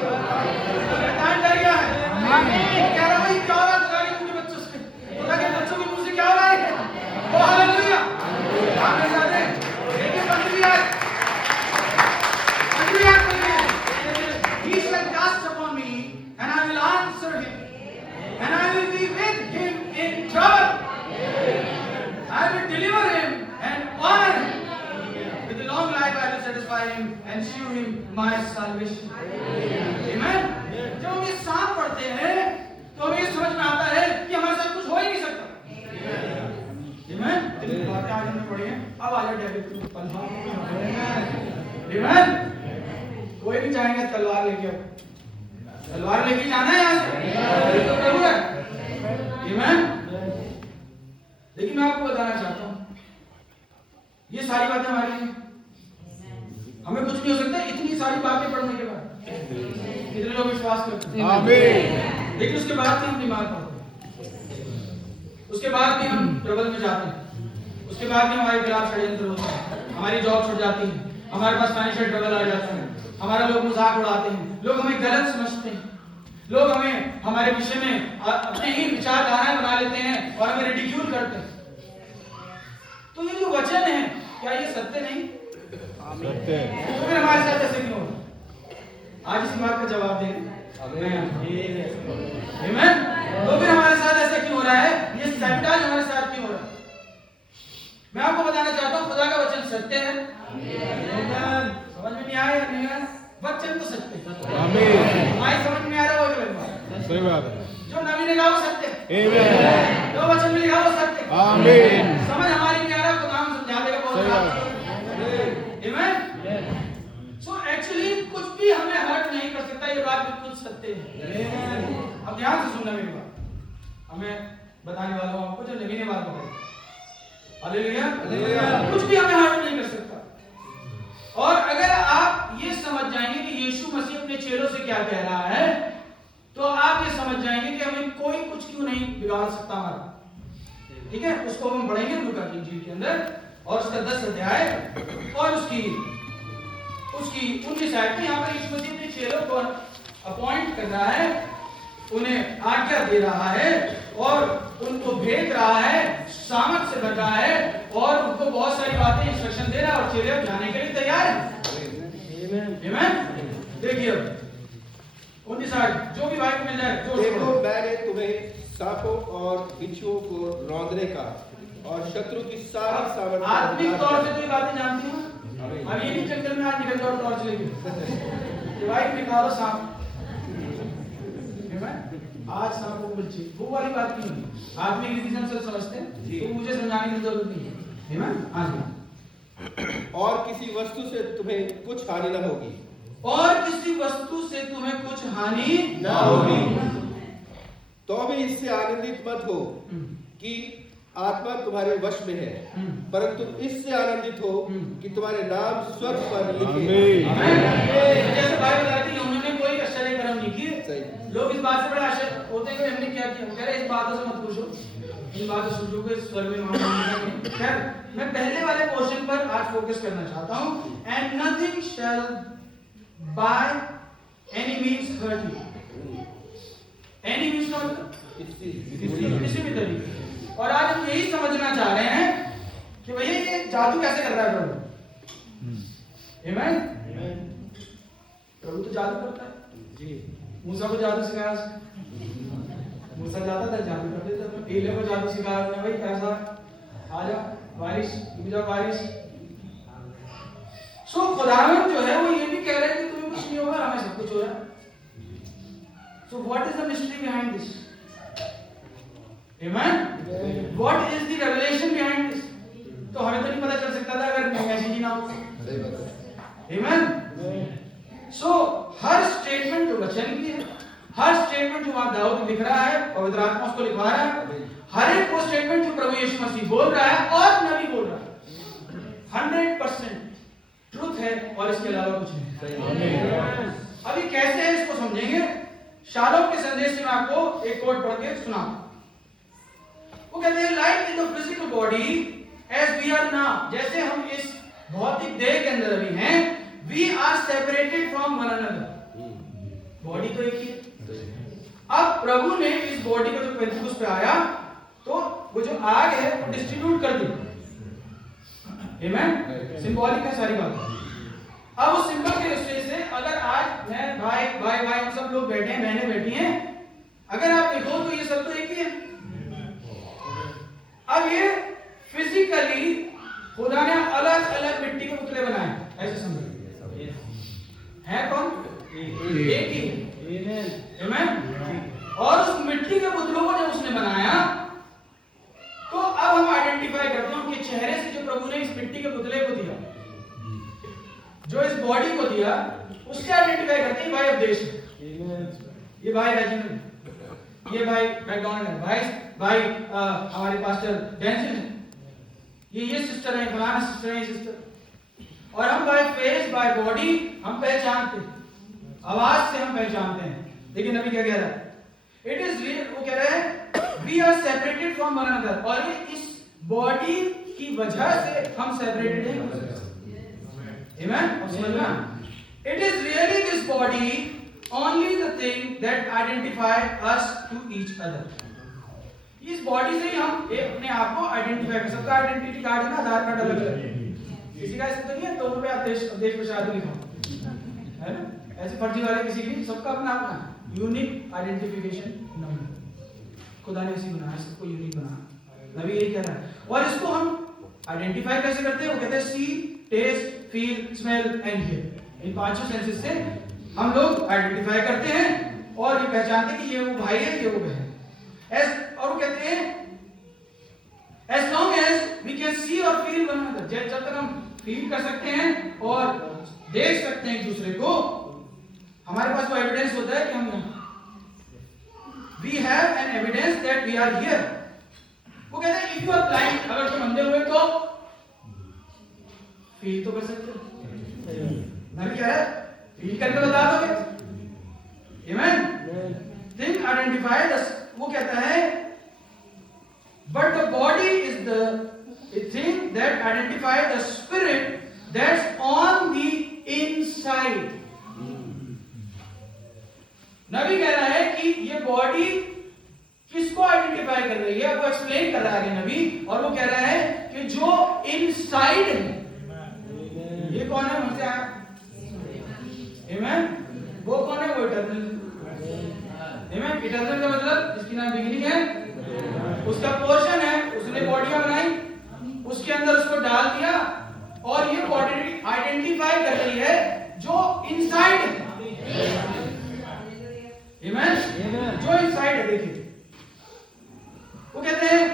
शैतान डर गया है। वो कह रहा भाई क्या हो रहा है खुदा के उनके बच्चों से? खुदा के बच्चों के मुंह से क्या हो रहा है? ओ हालेलुया। आमीन साहब। देखिए 15वीं आयत। 15वीं आयत पढ़िए। He shall cast upon me and I will answer him and I will be with him in trouble. I will deliver him and honor him. With a long life I will satisfy him and shew him my salvation. Amen. जब हम ये सांप पढ़ते हैं तो हमें ये समझ में आता है कि हमारे साथ कुछ हो ही नहीं सकता। Amen. जितनी बातें आज हमने पढ़ी हैं, अब आ जाए डायरेक्ट तलवार। Amen. कोई भी चाहेंगे तलवार लेके आओ। तलवार लेके जाना है यहाँ से। तो प्रभु है। Amen. लेकिन मैं आपको बताना चाहता हूँ ये सारी बातें हमारी हैं। हमें कुछ नहीं हो सकता इतनी सारी बातें पढ़ने के बाद। कितने लोग विश्वास करते हैं? आमीन। लेकिन उसके बाद भी हम बीमार पड़ते हैं। उसके बाद भी हम ट्रबल में जाते हैं। उसके बाद भी हमारे खिलाफ षड्यंत्र होता है। हमारी जॉब छूट जाती है। हमारे पास फाइनेंशियल ट्रबल आ जाता है। हमारा लोग मजाक उड़ाते हैं। लोग हमें गलत समझते हैं। लोग हमें हमारे विषय में अपने ही विचारधाराएं बना लेते हैं और हमें रिडिक्यूल करते हैं। तो ये जो वचन है क्या ये सत्य नहीं? सत्य है। तो फिर हमारे साथ ऐसे क्यों हो रहा है? आज इस बात का जवाब दें। आमीन। तो फिर हमारे साथ ऐसा क्यों हो रहा है? ये सैबोटाज हमारे साथ क्यों हो रहा है? मैं आपको बताना चाहता हूँ खुदा का वचन सत्य है। समझ में नहीं आया या नहीं आया? वचन तो सत्य है। आमीन। आज समझ में आ रहा है वो सही बात है। जो नबी ने कहा वो सत्य है। आमीन। जो वचन में लिखा वो सत्य है। आमीन। समझ हमारी नहीं आ रहा खुदा हम समझा देगा बहुत सही बात है। आमीन। सो एक्चुअली कुछ भी हमें हर्ट नहीं कर सकता, ये बात बिल्कुल सत्य है। अब ध्यान से सुनना मेरी बात। हमें बताने वाला हूं आपको जो नबी ने बात बताई। हालेलुया। कुछ भी हमें हर्ट नहीं कर सकता। और अगर आप ये समझ जाएंगे कि यीशु मसीह अपने चेलों से क्या कह रहा है तो आप ये समझ जाएंगे कि हमें कोई कुछ क्यों नहीं बिगाड़ सकता हमारा। ठीक है, उसको हम पढ़ेंगे लूका की इंजील के अंदर और उसका 10 अध्याय और उसकी 19 आयत में यहाँ पर यीशु मसीह अपने चेलों को अपॉइंट कर रहा है, उन्हें आज्ञा दे रहा है और उनको भेज रहा है, सामर्थ से भर रहा है और उनको बहुत सारी बातें इंस्ट्रक्शन दे रहा है और चेले अब जाने के लिए तैयार हैं। आमीन। देखिए 19 आयत, जो भी भाई को मिल जाए जोर से देखो पढ़ो। मैंने तुम्हें सांपों और बिच्छुओं को रौंदने का और शत्रु की सारी सामर्थ का आत्मिक अधिकार तौर से तो ये बातें जानती हो। अब ये नहीं जंगल में आज निकल जाओ टॉर्च लेके भाई निकालो सांप। आज सांप को बच्चे वो वाली बात नहीं होगी। आत्मिक रीति से हम सब समझते हैं तो मुझे समझाने की जरूरत नहीं है। आज और किसी वस्तु से तुम्हें कुछ हानि न होगी। और किसी वस्तु से तुम्हें कुछ हानि न होगी। तो भी इससे आनंदित मत हो कि आत्मा तुम्हारे वश में है, परंतु इससे आनंदित हो कि तुम्हारे नाम स्वर्ग पर लिखे। जैसे बाइबल बताती है उन्होंने कोई आश्चर्य कर्म नहीं किए। सही। लोग इस बात से बड़े आश्चर्य होते हैं कि हमने क्या किया। कह रहे इस बातों से मत पूछो, इन बातों से पूछो कि स्वर्ग में वहां। खैर मैं पहले वाले पोर्शन पर आज फोकस करना चाहता हूं। And nothing shall by any means hurt you. Any means का मतलब किसी भी तरीके। और आज हम यही समझना चाह रहे हैं कि भैया ये जादू कैसे कर रहा है प्रभु। आमीन। प्रभु तो जादू करता है जी। मूसा को जादू सिखाया उसने। मूसा जाता था जादू करते थे। एलिया को जादू सिखाया उसने, भाई कैसा आ जा बारिश रुक जा बारिश। सो खुदावंद जो है वो ये भी कह रहे हैं कि तुम्हें कुछ नहीं होगा, हमें सब कुछ हो रहा है। So what is the mystery behind this? Amen? What is the revelation behind this? तो हमें तो नहीं पता चल सकता था अगर मैसेज ही ना हो। Amen? So हर स्टेटमेंट जो वचन की है, हर स्टेटमेंट जो वहां दाऊद लिख रहा है, पवित्र आत्मा उसको लिखवा रहा है, हर एक वो स्टेटमेंट जो प्रभु यीशु मसीह बोल रहा है और नबी बोल रहा है, 100% ट्रूथ है और इसके अलावा कुछ नहीं। अभी कैसे है इसको समझेंगे। शालोम के संदेश से मैं आपको एक कोट पढ़ के सुनाऊं। वो कहते हैं like in the physical body as we are now, जैसे हम इस भौतिक देह के अंदर अभी हैं, we are separated from one another. Body तो एक ही है। अब प्रभु ने इस बॉडी को जो पेंटिकोस पे आया तो वो जो आग है वो डिस्ट्रीब्यूट कर दी। आमेन। सिंबॉलिक है सारी बात। अब उस सिंबल के दृष्टि से अगर आज मैं भाई भाई भाई हम सब लोग बैठे हैं, बहनें बैठी हैं, अगर आप देखो तो ये सब तो एक ही है। अब ये फिजिकली खुदा ने अलग अलग मिट्टी के पुतले बनाए, ऐसे समझिए। है कौन? एक ही। आमीन। और उस मिट्टी के पुतलों को जब उसने बनाया तो अब हम आइडेंटिफाई करते हैं उनके चेहरे से। जो प्रभु ने इस मिट्टी के पुतले को दिया, जो इस बॉडी को दिया, उससे आइडेंटिफाई करते हैं भाई अवधेश, ये भाई रेजिमेंट, ये भाई मैकडॉनल्ड है, भाई हमारे पास्टर डेंसिल है, ये सिस्टर है, फलाना सिस्टर है, सिस्टर। और हम बाय फेस बाय बॉडी हम पहचानते हैं, आवाज से हम पहचानते हैं। लेकिन अभी क्या कह रहा है? It is real. वो कह रहा है we are separated from one another. और इस बॉडी की वजह से हम सेपरेटेड हैं। आमेन। समझना, it is really this body only the thing that identify us to each other। इस बॉडी से ही हम अपने आप को आइडेंटिफाई कर सकते हैं। आइडेंटिटी कार्ड है ना, आधार कार्ड अलग है, किसी का ऐसा तो नहीं है दोनों पे आप देश प्रसाद लिखो, है ना? ऐसे फर्जी वाले किसी की, सबका अपना अपना यूनिक आइडेंटिफिकेशन नंबर खुदा ने इसी बनाया, सबको यूनिक बनाया। नबी यही कह रहा है। और इसको हम आइडेंटिफाई कैसे करते हैं? वो कहते हैं see, taste, feel, smell and hear. इन पांचों सेंसेस से हम लोग आइडेंटिफाई करते हैं और ये पहचानते हैं कि ये वो भाई है, ये वो बहन है। और वो कहते हैं as long as we can see or feel one another, जब तक हम फील कर सकते हैं और देख सकते हैं एक दूसरे को, हमारे पास वो एविडेंस होता है कि हम we have an evidence that we are here। वो कहते हैं if you are blind, अगर तुम अंधे हुए तो फील तो कर सकते हो। मैं क्या है फील करके बता दोगे। आमेन। थिंग आइडेंटिफाइड, वो कहता है but the body is the thing that identify the spirit that's on the inside. नबी कह रहा है कि ये बॉडी किसको आइडेंटिफाई कर रही है, वो एक्सप्लेन कर रहा है नबी। और वो कह रहा है कि जो इनसाइड है, ये कौन है? हमसे आया। आमेन। वो कौन है? वो इटर्नल। आमेन। इटर्नल का मतलब जिसकी ना बिगिनिंग है, उसका पोर्शन है, उसने बॉडियां बनाई, उसके अंदर उसको डाल दिया और ये बॉडी आइडेंटिफाई कर रही है जो इनसाइड है। आमेन। जो इनसाइड है। देखिए वो कहते हैं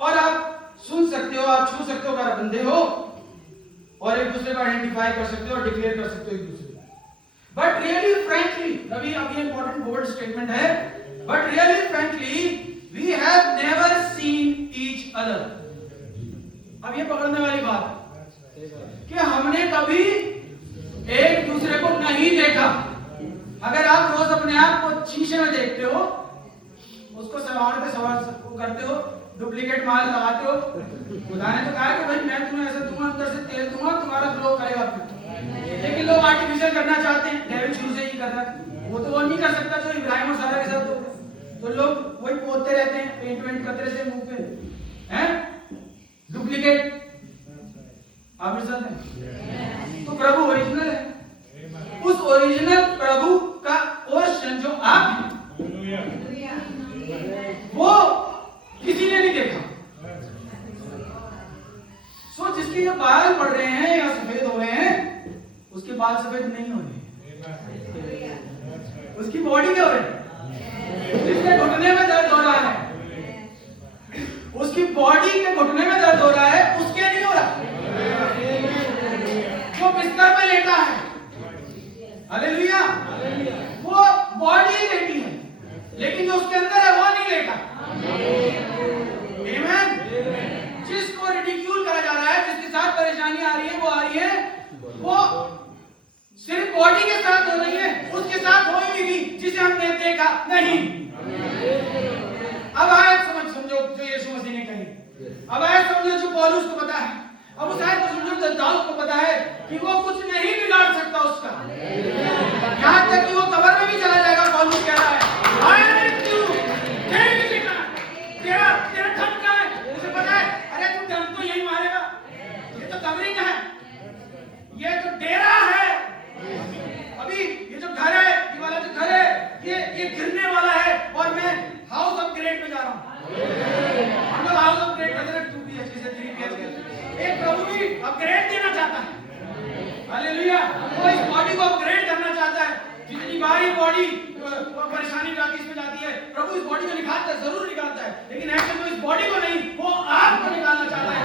और आप सुन सकते हो, आप छू सकते हो अगर अंधे हो, और एक दूसरे को आइडेंटिफाई कर सकते हो और डिक्लेयर कर सकते हो एक दूसरे को। बट रियली ये इंपॉर्टेंट बोल्ड स्टेटमेंट है, but really frankly we have never seen each other. अब ये पकड़ने वाली बात कि हमने कभी एक दूसरे को नहीं देखा। अगर आप रोज अपने आप को शीशे में देखते हो, उसको सवार करते हो, डुप्लीकेट माल लगाते हो, खुदा ने तो कहा कि भाई मैं तुम्हें ऐसा दूंगा, अंदर से तेल दूंगा, तुम्हारा ग्लो करेगा। लेकिन लोग आर्टिफिशियल करना चाहते हैं, डेविड शुरू से ही कर रहा है। वो तो वो नहीं कर सकता जो इब्राहिम और सारा के साथ हो गया। तो लोग वही पोतते रहते हैं, पेंट वेंट करते रहते हैं मुंह पे, हैं डुप्लीकेट। आप मेरे साथ हैं? तो प्रभु ओरिजिनल है। उस ओरिजिनल प्रभु का ओरिजिन जो आप हैं, वो किसी ने नहीं देखा। सो जिसके ये बाल पड़ रहे हैं या सफेद हो रहे हैं, उसके बाल सफेद नहीं हो रहे, उसकी बॉडी क्या हो रही है। जिसके घुटने में दर्द हो रहा है, उसकी बॉडी के घुटने में दर्द हो रहा है, उसके नहीं हो रहा। वो बिस्तर पे लेटा है, हालेलुया, वो बॉडी लेटी है, लेकिन जो उसके अंदर है वो नहीं लेटा। आमीन। जिसको रिडिक्यूल करा जा रहा है, जिसके साथ परेशानी आ रही है, वो आ रही है, वो सिर्फ बॉडी के साथ हो रही है, उसके साथ हो ही नहीं रही जिसे हमने देखा नहीं। अब आयत समझो जो यीशु मसीह ने कही, अब आयत समझो जो पौलुस को पता है, अब उस आयत को समझो जो दाऊद को पता है कि वो कुछ नहीं बिगाड़ सकता उसका, यहां तक कि वो कब्र में भी चला जाएगा। पौलुस कह रहा है तेरा धन क्या है, उसे पता है, अरे तू धन तो यही मारेगा, ये तो कवरिंग है, ये तो डेरा है। अभी ये जो घर है, ये वाला जो घर है, ये गिरने वाला है, और मैं हाउस अपग्रेड में जा रहा हूँ। हम लोग हाउस अपग्रेड करते हैं 2 BHK से 3 BHK। एक प्रभु भी अपग्रेड देना चाहता है, हालेलुया। वो इस बॉडी को अपग्रेड करना चाहता है। जितनी बार ये बॉडी परेशानी जाती इसमें जाती है, प्रभु इस बॉडी को निकालता है, जरूर निकालता है, लेकिन ऐसे तो इस बॉडी को नहीं, वो आपको निकालना चाहता है।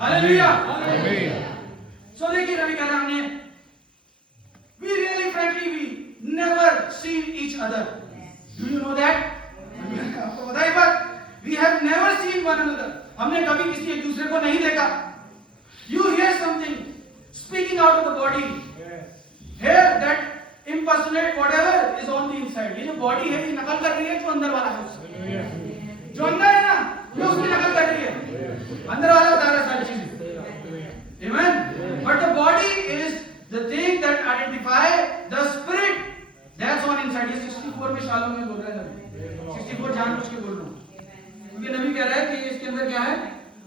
हालेलुया। सो देखिए रवि कह रहा हमने, we really frankly we never seen each other. Do you know that? आपको पता है बात? We have never seen one another. हमने कभी किसी एक दूसरे को नहीं देखा। You hear something speaking out of the body. Hear that impersonate whatever is on the inside. ये जो बॉडी है, ये नकल कर रही है जो अंदर वाला है उसका। जो अंदर है ना, ये उसकी नकल कर रही है, अंदर वाला बता रहा है सारी चीजें। Amen. But the body is the thing that identify the spirit that's on inside. ये 64 में शालों में बोल रहा है, 64 जानबूझ के बोल रहा हूँ, क्योंकि नबी कह रहा है कि इसके अंदर क्या है,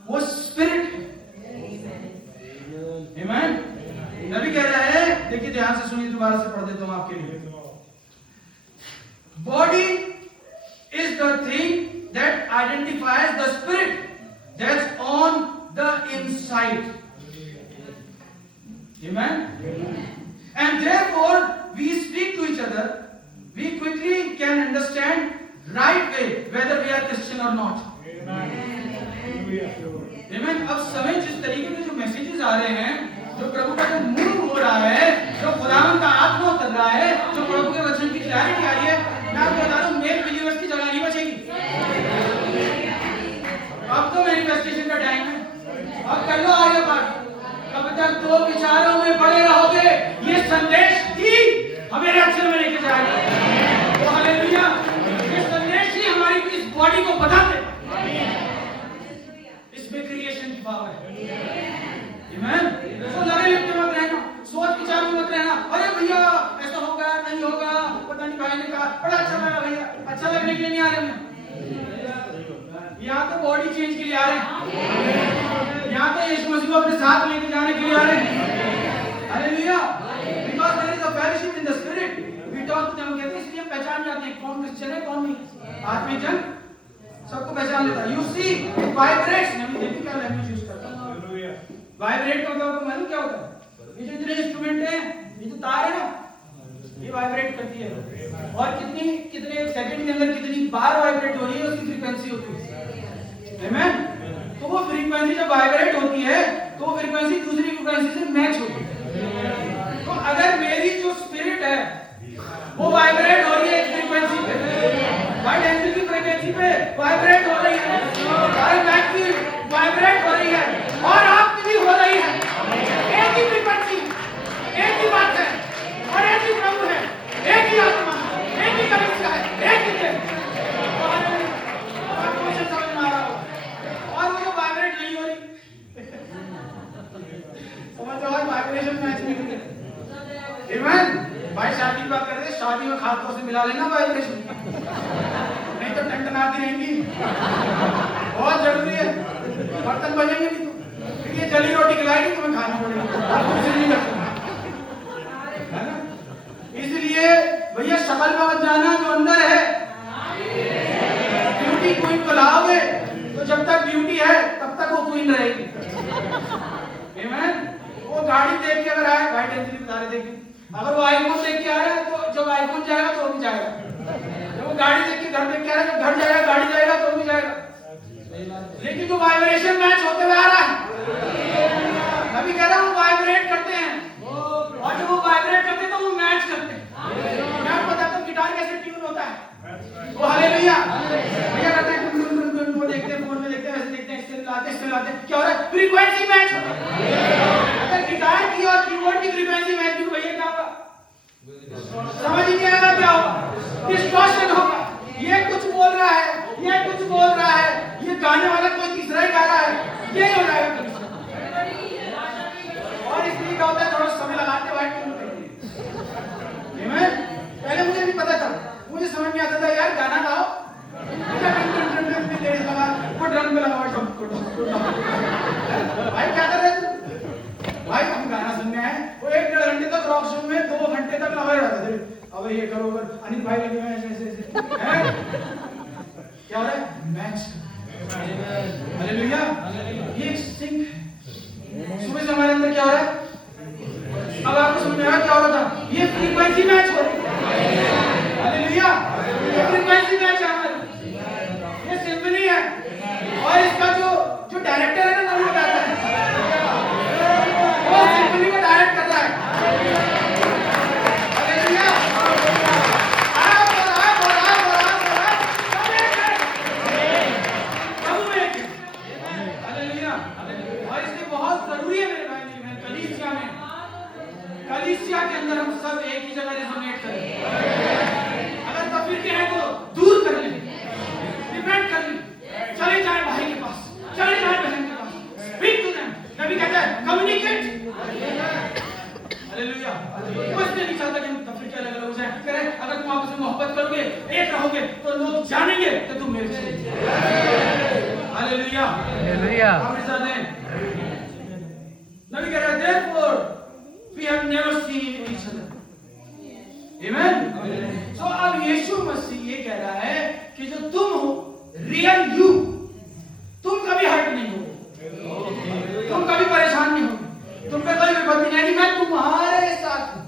वो स्पिरिट है। Amen. नबी कह रहा है, देखिए ध्यान से सुनिए, दोबारा से पढ़ देता हूँ आपके लिए। Body is the thing that identifies the spirit that's on the inside. Amen. And therefore we speak to each other. We quickly can understand right way whether we are Christian or not. Amen. अब समय जिस तरीके के जो मैसेजेस आ रहे हैं, जो प्रभु का जो मूव हो रहा है, जो खुदावन का आत्मा उतर रहा है, जो प्रभु के वचन की क्लैरिटी आ रही है, मैं आपको बता रहा हूं, मेल बिलीवर्स की जगह नहीं बचेगी। अब तो मैनिफेस्टेशन का टाइम है, अब कर लो आगे बात। कब तक दो विचारों में पड़े रहोगे, ये संदेश ही हमें रक्षण में लेके जाएगा। तो हालेलुया, ये संदेश ही हमारी इस बॉडी को बता दे, इसमें क्रिएशन की पावर है। आमीन। तो लगे लिपटे मत रहना, सोच विचार में मत रहना, अरे भैया ऐसा होगा नहीं होगा, पता नहीं भाई ने कहा, बड़ा अच्छा लगा भैया, अच्छा लगने के लिए नहीं आ रहे हैं, यहाँ तो बॉडी चेंज के लिए आ रहे हैं, यहाँ तो यीशु मसीह को अपने साथ लेके जाने के लिए आ रहे हैं। Hallelujah. Because there is a fellowship in the spirit. We talk to them, कहते हैं, इसलिए पहचान जाते हैं कौन क्रिश्चियन है कौन नहीं। आत्मिक जन सबको पहचान लेता है। You see, it vibrates। नबी देखिए क्या लैंग्वेज यूज करता है। वाइब्रेट का मतलब मालूम क्या होता है? ये जो इतने इंस्ट्रूमेंट हैं, ये जो तार है ना, ये वाइब्रेट करती है, और कितने सेकंड के अंदर कितनी बार वाइब्रेट हो रही है, उसकी फ्रीक्वेंसी होती है। आमीन। तो वो फ्रीक्वेंसी जब वाइब्रेट होती है, तो वो फ्रीक्वेंसी दूसरी फ्रीक्वेंसी से मैच होती है। तो अगर मेरी जो वाइब्रेशन मैच नहीं करेगा। Amen? भाई शादी की बात कर रहे हैं, शादी में खासतौर से मिला लेना वाइब्रेशन, नहीं तो टंटन आती रहेंगी। बहुत जरूरी है, बर्तन बजेंगे नहीं तो फिर ये जली रोटी खिलाएगी तुम्हें खाना पड़ेगा, कुछ नहीं करना, है ना? इसलिए भैया शक्ल में मत जाना, जो अंदर है। ब्यूटी क्वीन को लाओगे तो जब तक ब्यूटी है तब तक वो क्वीन रहेगी। Amen? वो गाड़ी देख के अगर आए, भाई टेंशन बता रहे देख, अगर वो आईफोन देख के आया तो जब आईफोन जाएगा तो वो भी जाएगा, जब वो गाड़ी देख के घर देख के आ रहा है, जब घर जाएगा गाड़ी जाएगा तो वो भी जाएगा। लेकिन जो वाइब्रेशन मैच होते हुए आ रहा है, अभी कह रहा हूँ वाइब्रेट करते हैं, और जब वो वाइब्रेट करते हैं तो वो मैच करते हैं। मैं आपको बताता हूँ गिटार कैसे ट्यून होता है। वो हालेलुया भैया करते हैं, वो देखते हैं, फोन में देखते हैं, वैसे देखते हैं, इससे लाते हैं, क्या हो रहा है? फ्रीक्वेंसी मैच हो रहा है। अगर गिटार की और कीबोर्ड की फ्रीक्वेंसी मैच हो भैया क्या होगा? समझ नहीं आएगा क्या होगा? डिस्टॉर्शन होगा। ये कुछ बोल रहा है, ये कुछ बोल रहा है, ये गाने वाला कोई तीसरा ही गा रहा है, ये हो जाएगा। और इसलिए क्या होता है, थोड़ा समय लगाते हैं पहले मुझे भी पता था, मुझे समझ नहीं आता था यार गाना गाओ, वो ड्रम पे लगा भाई क्या कर रहे थे भाई? हम गाना सुनने आए, वो 1-1.5 घंटे तक रॉक शो में 2 घंटे तक लगा रहते थे। अब ये करो, अनिल भाई लगे हुए ऐसे क्या हो रहा है? मैच। हालेलुया, ये सिंक है। सुबह से हमारे अंदर क्या हो रहा है? अब आपको समझ में आया क्या हो रहा था? ये फ्रीक्वेंसी मैच हो रही है। हालेलुया, ये फ्रीक्वेंसी मैच है हमारी, ये सिम्फनी है। और इसका जो डायरेक्टर है ना, वो गाता है, वो सिम्फनी को डायरेक्ट करता है। हालेलुया, और इसलिए बहुत जरूरी है मेरे भाई बहन, कलीसिया के अंदर हम सब एक ही जगह रेजोनेट करें। अगर तफरीक के हैं तो दूर कर लें, डिपेंड कर लें, चले जाए भाई के पास, चले जाए बहन के पास, स्पीक टू देम। नबी कहता है कम्युनिकेट। हालेलुया, कोई नहीं चाहता कि हम तफरीक के अलग अलग हो जाए। कह रहे अगर तुम आपस में मोहब्बत करोगे, एक रहोगे, तो लोग जानेंगे कि तुम मेरे से। Hallelujah, hallelujah. नबी कह रहा है therefore we have never seen each other. Amen. So अब यीशु मसीह ये कह रहा है कि जो तुम हो, रियल यू, तुम कभी हर्ट नहीं हो, तुम कभी परेशान नहीं हो, तुम पे कोई विपत्ति नहीं आएगी, मैं तुम्हारे साथ हूं।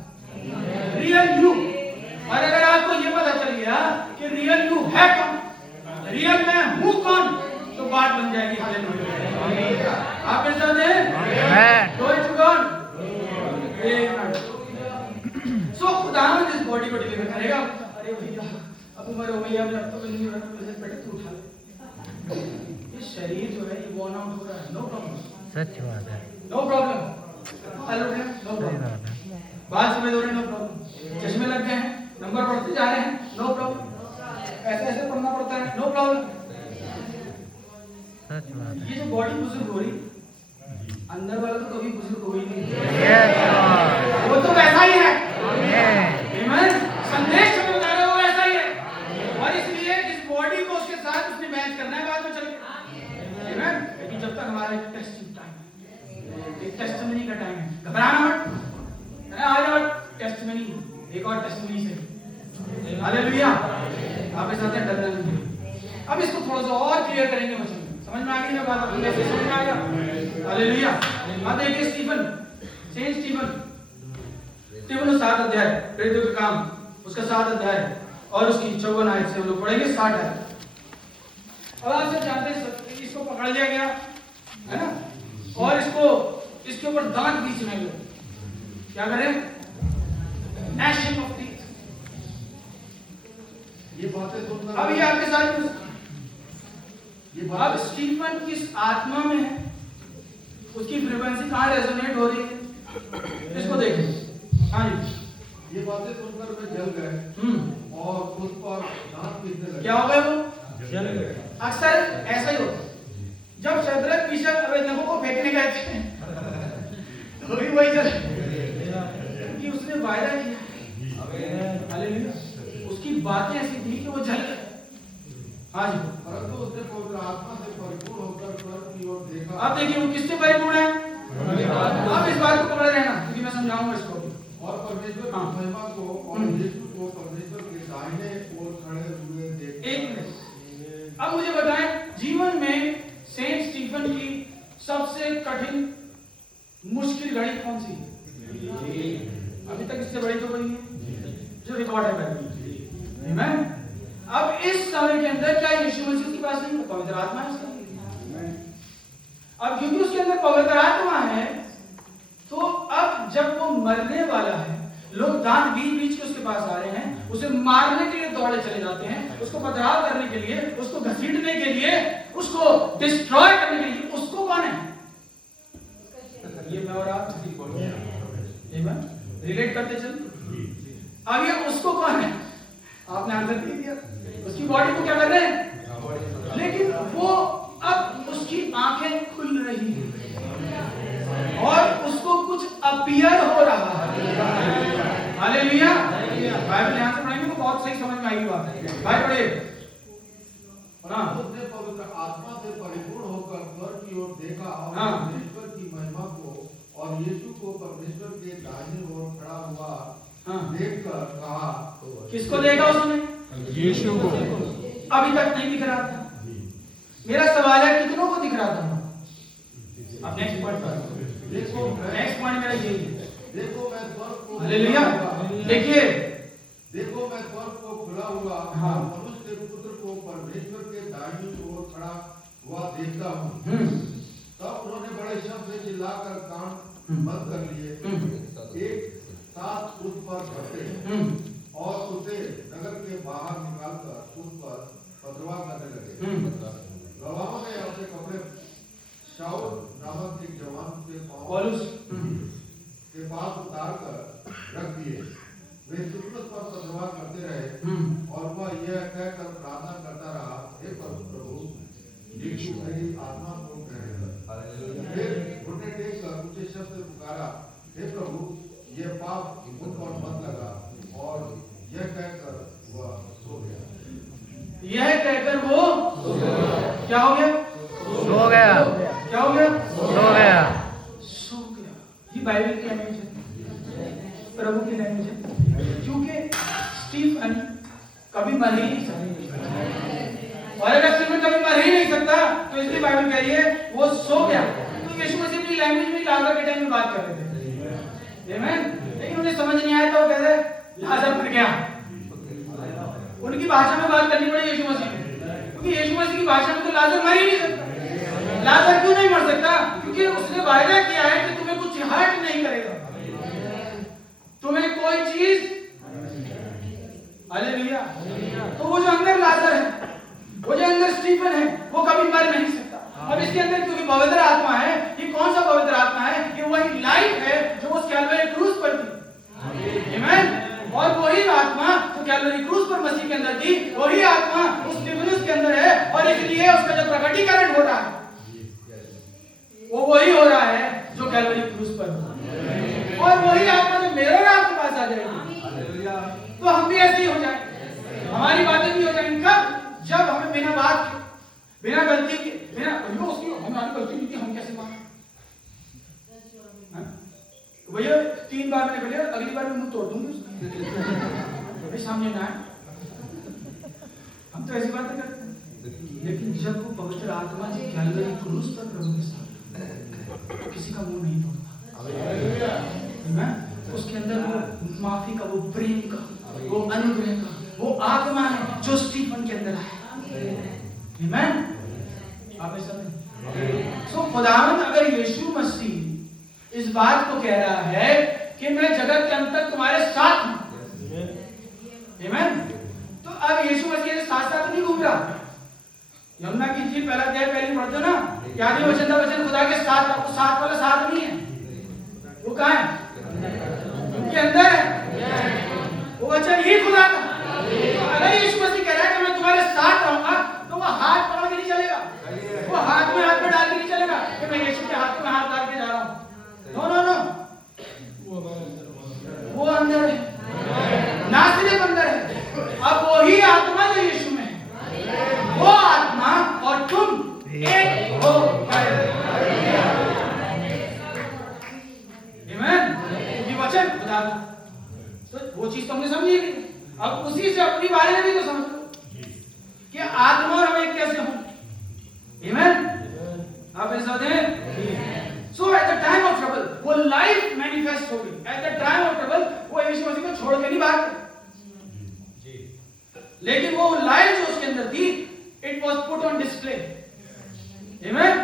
Real you. और अगर आपको ये पता चल गया कि रियल यू है कौन, रियल मैं हूं कौन, तो बात बन जाएगी। हालेलुया, आप मेरे साथ हैं? Glory to God. So खुदावंद इस बॉडी को डिलीवर करेगा। अरे भैया अब उम्र हो गई, अब तो नहीं हो रहा, तो बेटे तू उठा ले। ये शरीर जो है ये वॉर्न आउट हो रहा है, नो प्रॉब्लम। सच बात है, no problem. Hello no problem, बाल सफेद हो रहे, नो प्रॉब्लम। चश्मे लग गए हैं, नंबर बढ़ते जा रहे हैं, नो प्रॉब्लम। ऐसे ऐसे पढ़ना पड़ता है, नो प्रॉब्लम। ये जो बॉडी बुजुर्ग हो रही, अंदर वाला तो कभी बुजुर्ग हो ही नहीं, वो तो वैसा ही है। संदेश जो बता रहे हो वैसा ही है। और इसलिए इस बॉडी को उसके साथ उसने मैच करना है बाद में चल के। लेकिन जब तक हमारा एक टेस्टिंग टाइम, एक टेस्टिमनी का टाइम है, घबराना मत, आ जाओ टेस्टिमनी, एक और टेस्टिमनी से। हालेलुया, आप इस साथ डरना नहीं। अब इसको थोड़ा सा और क्लियर करेंगे वचन, समझ में आ गई ना बात? आपको कैसे समझ में आया? हालेलुया। अब देखिए स्टीफन, सेंट स्टीफन, स्टीफन 7 अध्याय, प्रेरितों के काम, उसका 7 अध्याय और उसकी 54 आयत से हम लोग पढ़ेंगे 60 आयत। अब आप सब जानते हैं इसको पकड़ लिया गया है ना, और इसके ऊपर दांत बीच में गए, क्या करें? gnashing of teeth। ये बातें सुनकर अब ये आपके साथ अब स्टीफन किस आत्मा में है, उसकी फ्रीक्वेंसी कहाँ रेजोनेट हो रही है, इसको देखिए। हाँ जी, ये बातें सुनकर वे जल गए और उस पर दांत पीसने लगे। क्या हो गए? वो जल गए। अक्सर ऐसा ही होता है, जब शद्रक मीशक अबेदनगो को फेंकने गए थे तो भी वही जल बातें ऐसी थी कि वो जल गए। हाँ जी, परंतु उसने पवित्र आत्मा से परिपूर्ण होकर स्वर्ग की ओर देखा। अब देखिए वो किससे परिपूर्ण है। अब इस बात को पकड़े रहना क्योंकि मैं समझाऊंगा इसको भी। और परमेश्वर की महिमा को और यीशु को परमेश्वर के दाहिने ओर खड़े हुए देखा। एक मिनट, अब मुझे बताएं जीवन में सेंट स्टीफन की सबसे कठिन मुश्किल घड़ी कौन सी है? अभी तक इससे बड़ी तो कोई नहीं है जो रिकॉर्ड है बाइबल में। आमीन। अब इस समय के अंदर क्या यीशु मसीह के पास नहीं पवित्र आत्मा है उसका? अब क्योंकि उसके अंदर पवित्र आत्मा है तो अब जब वो मरने वाला है, लोग दांत बीच बीच के उसके पास आ रहे हैं, उसे मारने के लिए दौड़े चले जाते हैं, उसको पथराव करने के लिए, उसको घसीटने के लिए, उसको डिस्ट्रॉय करने के लिए, उसको कौन है? ये मैं और आप रिलेट करते चल। अब ये उसको कौन है? आपने आंसर दे दिया, उसकी बॉडी को क्या कर रहे हैं, लेकिन वो अब उसकी आंखें खुल रही हैं और उसको कुछ अपीयर हो रहा है। हालेलुया। बाइबल ध्यान से पढ़ेंगे तो बहुत सही समझ में आएगी बात। भाई पढ़िए। उसने पवित्र आत्मा से परिपूर्ण होकर स्वर्ग की ओर देखा और परमेश्वर की महिमा को और यीशु को परमेश्वर के दाहिने ओर खड़ा हुआ देखकर कहा। किसको देखा उसने? यीशु को। अभी तक नहीं दिख रहा था। मेरा सवाल है कितनों को दिख रहा था? अब नेक्स्ट पॉइंट पर देखो, नेक्स्ट पॉइंट मेरा यही है। देखो मैं स्वर्ग को हालेलुया। देखिए, देखो मैं स्वर्ग को खुला हुआ और मनुष्य के पुत्र को परमेश्वर के दाहिनी ओर खड़ा हुआ देखता हूँ। तब उन्होंने बड़े शब्द से चिल्लाकर कान बंद कर लिए, एक साथ उस पर झपटे और उसे नगर के बाहर निकालकर उस पर पथरवाह करने लगे। गवाहों ने अपने कपड़े शाऊल नामक एक जवान के पांव के पास उतार कर रख दिए। वे सुकनूस पर पथरवाह करते रहे और वह यह कहकर प्रार्थना करता रहा, हे प्रभु यीशु मेरी आत्मा को ग्रहण कर। फिर घुटने टेक कर ऊंचे शब्द से पुकारा, हे प्रभु यह पाप मुझ पर मत लगा। और यह कहकर वह सो गया। यह कहकर वो क्या हो गया? सो गया। क्या हो गया? सो गया। सो गया। ये बाइबल की लैंग्वेज है, प्रभु की लैंग्वेज है। क्योंकि स्टीफन कभी मर ही नहीं सकता, और अगर स्टीफन कभी मर ही नहीं सकता तो इसलिए बाइबल कह रही है वो सो गया। तो यीशु मसीह अपनी लैंग्वेज में लाजर के टाइम में बात कर रहे थे, आमीन। लेकिन उन्हें समझ नहीं आया तो वो कहते लाजर मर गया। उनकी भाषा में बात करनी पड़ी यीशु मसीह को, क्योंकि यीशु मसीह की भाषा में तो लाजर मर ही नहीं सकता। लाजर क्यों नहीं मर सकता? क्योंकि उसने वायदा किया है कि तुम्हें कुछ हर्ट नहीं करेगा, तुम्हें कोई चीज। हालेलुया। तो वो जो अंदर लाजर है, वो जो अंदर स्टीफन है, वो कभी मर नहीं सकता। अब इसके अंदर क्योंकि पवित्र आत्मा है, ये कौन सा पवित्र आत्मा है? ये वही लाइफ है जो उस कैलवरी क्रूस पर थी, आमीन। और वही आत्मा जो कैलवरी क्रूस पर मसीह के अंदर थी, वही आत्मा उस स्टीफनुस के अंदर है, और इसलिए उसका जो प्रकटीकरण हो रहा है वो वही हो रहा है जो कैलवरी क्रूस पर था। और वही आत्मा जो मेरे और आपके पास आ जाएगी तो हम भी ऐसे ही हो जाएंगे, हमारी बातें भी हो जाएंगी। कब? जब हमें बिना बात के, बिना गलती के, बिना उसकी हमारी गलती नहीं थी, हम कैसे माने? भैया 3 बार मैंने बोलिया, अगली बार मैं मुंह तोड़ दूंगी उसका, सामने ना आए। हम तो ऐसी बातें करते हैं, लेकिन जब वो पवित्र आत्मा जी कैलवरी क्रूस पर प्रभु के साथ किसी का मुंह नहीं तोड़ता, उसके अंदर वो माफी का, वो प्रेम का, वो अनुग्रह का, वो आत्मा है जो स्टीफन के अंदर है। आमीन। आप समझ? सो खुदावंद अगर यीशु मसीह इस बात को कह रहा है कि मैं जगत के अंत तक तुम्हारे साथ हूं, आमीन, तो अब यीशु मसीह के साथ साथ नहीं घूम रहा। यमुना की इंजील पहला अध्याय पहले पढ़ते हो ना, यानी वचन था, वचन खुदा के साथ, आपको साथ वाला साथ नहीं है, वो कहाँ है? उनके अंदर है, वो वचन ही खुदा का। तो अगर यीशु मसीह कह रहा है कि मैं तुम्हारे साथ रहूंगा, तो वो हाथ पकड़ के नहीं चलेगा, वो हाथ में डाल के नहीं चलेगा कि मैं यीशु के हाथ में हाथ डाल के जा रहा हूं। नो नो नो, वचन खुदा था। तो वो चीज तो हमने समझी नहीं। अब उसी से अपनी बारे में भी तो समझ लो कि आत्मा और हमें कैसे हो। आमीन। आप ऐसा दें। So at the time of trouble वो लाइफ मैनिफेस्ट होगी। At the time of trouble वो यीशु मसीह को छोड़ के नहीं भागते, लेकिन वो लाइफ जो उसके अंदर थी, it was put on display. आमीन।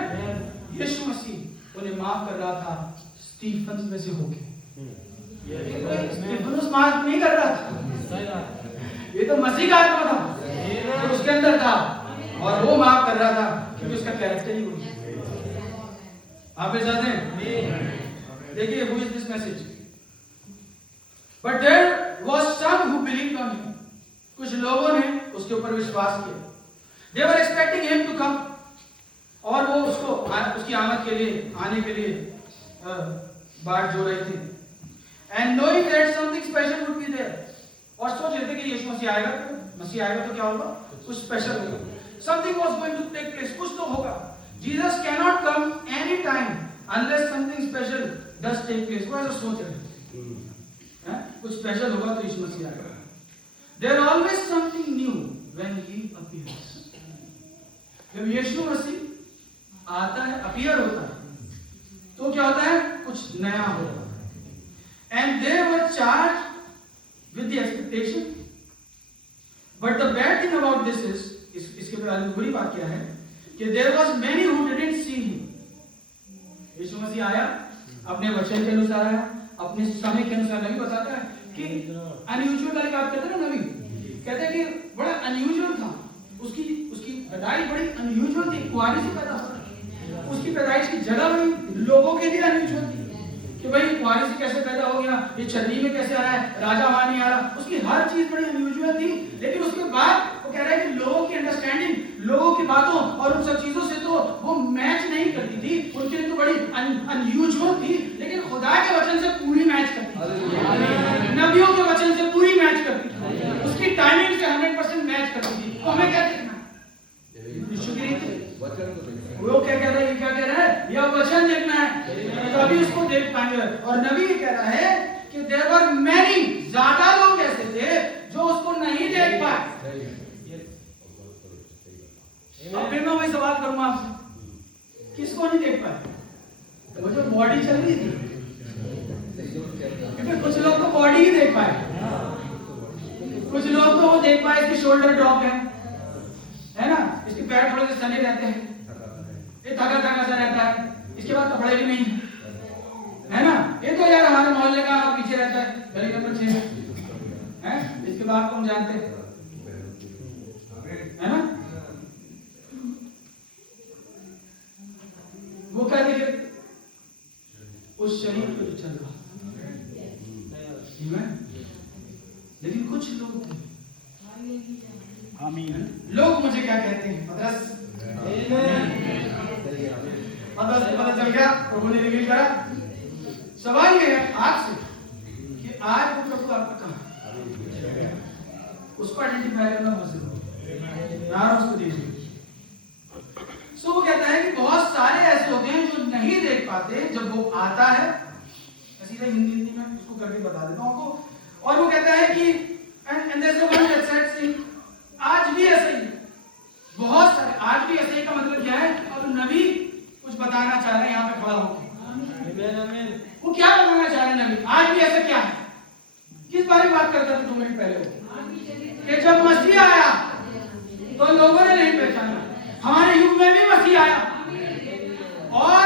यीशु मसीह उन्हें माफ कर रहा था स्टीफन में से होके। स्टीफन माफ नहीं कर रहा था, ये तो मसीह का आत्मा था जो उसके अंदर था, और वो माफ कर रहा था क्योंकि उसका कैरेक्टर ही वही है। आप इस जाते हैं। देखिए who is this message. But there was some who believed on him. कुछ लोगों ने उसके ऊपर विश्वास किया। They were expecting him to come, और वो उसको उसकी आमद के लिए आने के लिए बाट जो रहे थे। And knowing that something special would be there, और सोच रहे थे कि यीशु मसीह आएगा तो क्या होगा, कुछ स्पेशल होगा। Something was going to take place, कुछ तो होगा। Jesus can not come any time unless something special does take place. वो ऐसा सोच रहे हैं कुछ स्पेशल होगा तो यीशु मसीह आएगा। There always something new when he appears. जब यीशु मसीह आता है, अपीयर होता है, तो क्या होता है, कुछ नया होगा। And they were charged with the expectation, but the bad thing about this is, इसके बारे में बुरी बात क्या है कि there was many who didn't see him. यीशु मसीह आया, अपने वचन के अनुसार आया, अपने समय के अनुसार। नबी बताता है कि अनयूजुअल वाली बात करते हैं ना, नबी कहते हैं कि बड़ा अनयूजुअल था, उसकी पैदाइश बड़ी अनयूजुअल थी, कुआरी से पैदा हुआ। उसकी पैदाइश की जगह बड़ी लोगों के लिए अनयूजुअल थी कि भाई कुआरी से कैसे पैदा हो गया, ये चर्नी में कैसे आ रहा है, राजा वहां नहीं आ रहा। उसकी हर चीज बड़ी अनयूजुअल थी, लेकिन उसके बाद वो कह रहा है कि लोगों की अंडरस्टैंडिंग, लोगों की बातों और उन सब चीजों से तो वो मैच नहीं करती थी, उनके लिए तो बड़ी अनयूजुअल थी, लेकिन खुदा के वचन से पूरी मैच करती थी, नबियों के वचन से पूरी मैच करती थी, उसकी टाइमिंग से 100% मैच करती थी। तो हमें क्या देखना, वो क्या कह रहा है, ये क्या कह रहा है, यह वचन देखना है, तभी उसको देख पाएंगे। और नबी कह रहा है कि देयर वर मैनी, ज्यादा लोग ऐसे थे जो उसको नहीं देख पाए। अब फिर मैं वही सवाल करूंगा आपसे, किसको नहीं देख पाए? वो जो बॉडी चल रही थी, क्योंकि कुछ लोग तो बॉडी ही देख पाए, कुछ लोग तो वो देख पाए इसकी शोल्डर ड्रॉप है ना, इसके पैर थोड़े से सने रहते हैं, ये थका थका सा रहता है, इसके बाद कपड़े भी नहीं है ना, ये तो यार हमारे मोहल्ले का पीछे रहता है, गली नंबर 6 है, इसके बाद कौन जानते हैं, है ना। वो क्या देखे उस शरीर पे जो चल रहा, लेकिन कुछ लोग थे। आमीन। लोग मुझे क्या कहते हैं, पता चल गया, प्रभु ने रिवील करा। सवाल ये है आज से कि आज वो प्रभु आपका कहां, उसको आइडेंटिफाई करना बहुत जरूरी है, उसको दीजिए। सो वो कहता है कि बहुत सारे ऐसे होते हैं जो नहीं देख पाते, जब वो आता है, सीधे हिंदी में उसको करके बता देता हूं आपको। और वो कहता है कि and there is one that said, आज भी ऐसे ही, बहुत सारे आज भी ऐसे ही का मतलब क्या है, और नबी कुछ बताना चाह रहे हैं यहाँ पे खड़ा होकर। वो क्या बताना चाह रहे हैं नबी, आज भी ऐसा क्या है, किस बारे में बात करता था 2 मिनट पहले वो, कि जब मसीह आया तो लोगों ने नहीं पहचाना। हमारे युग में भी मसीह आया, और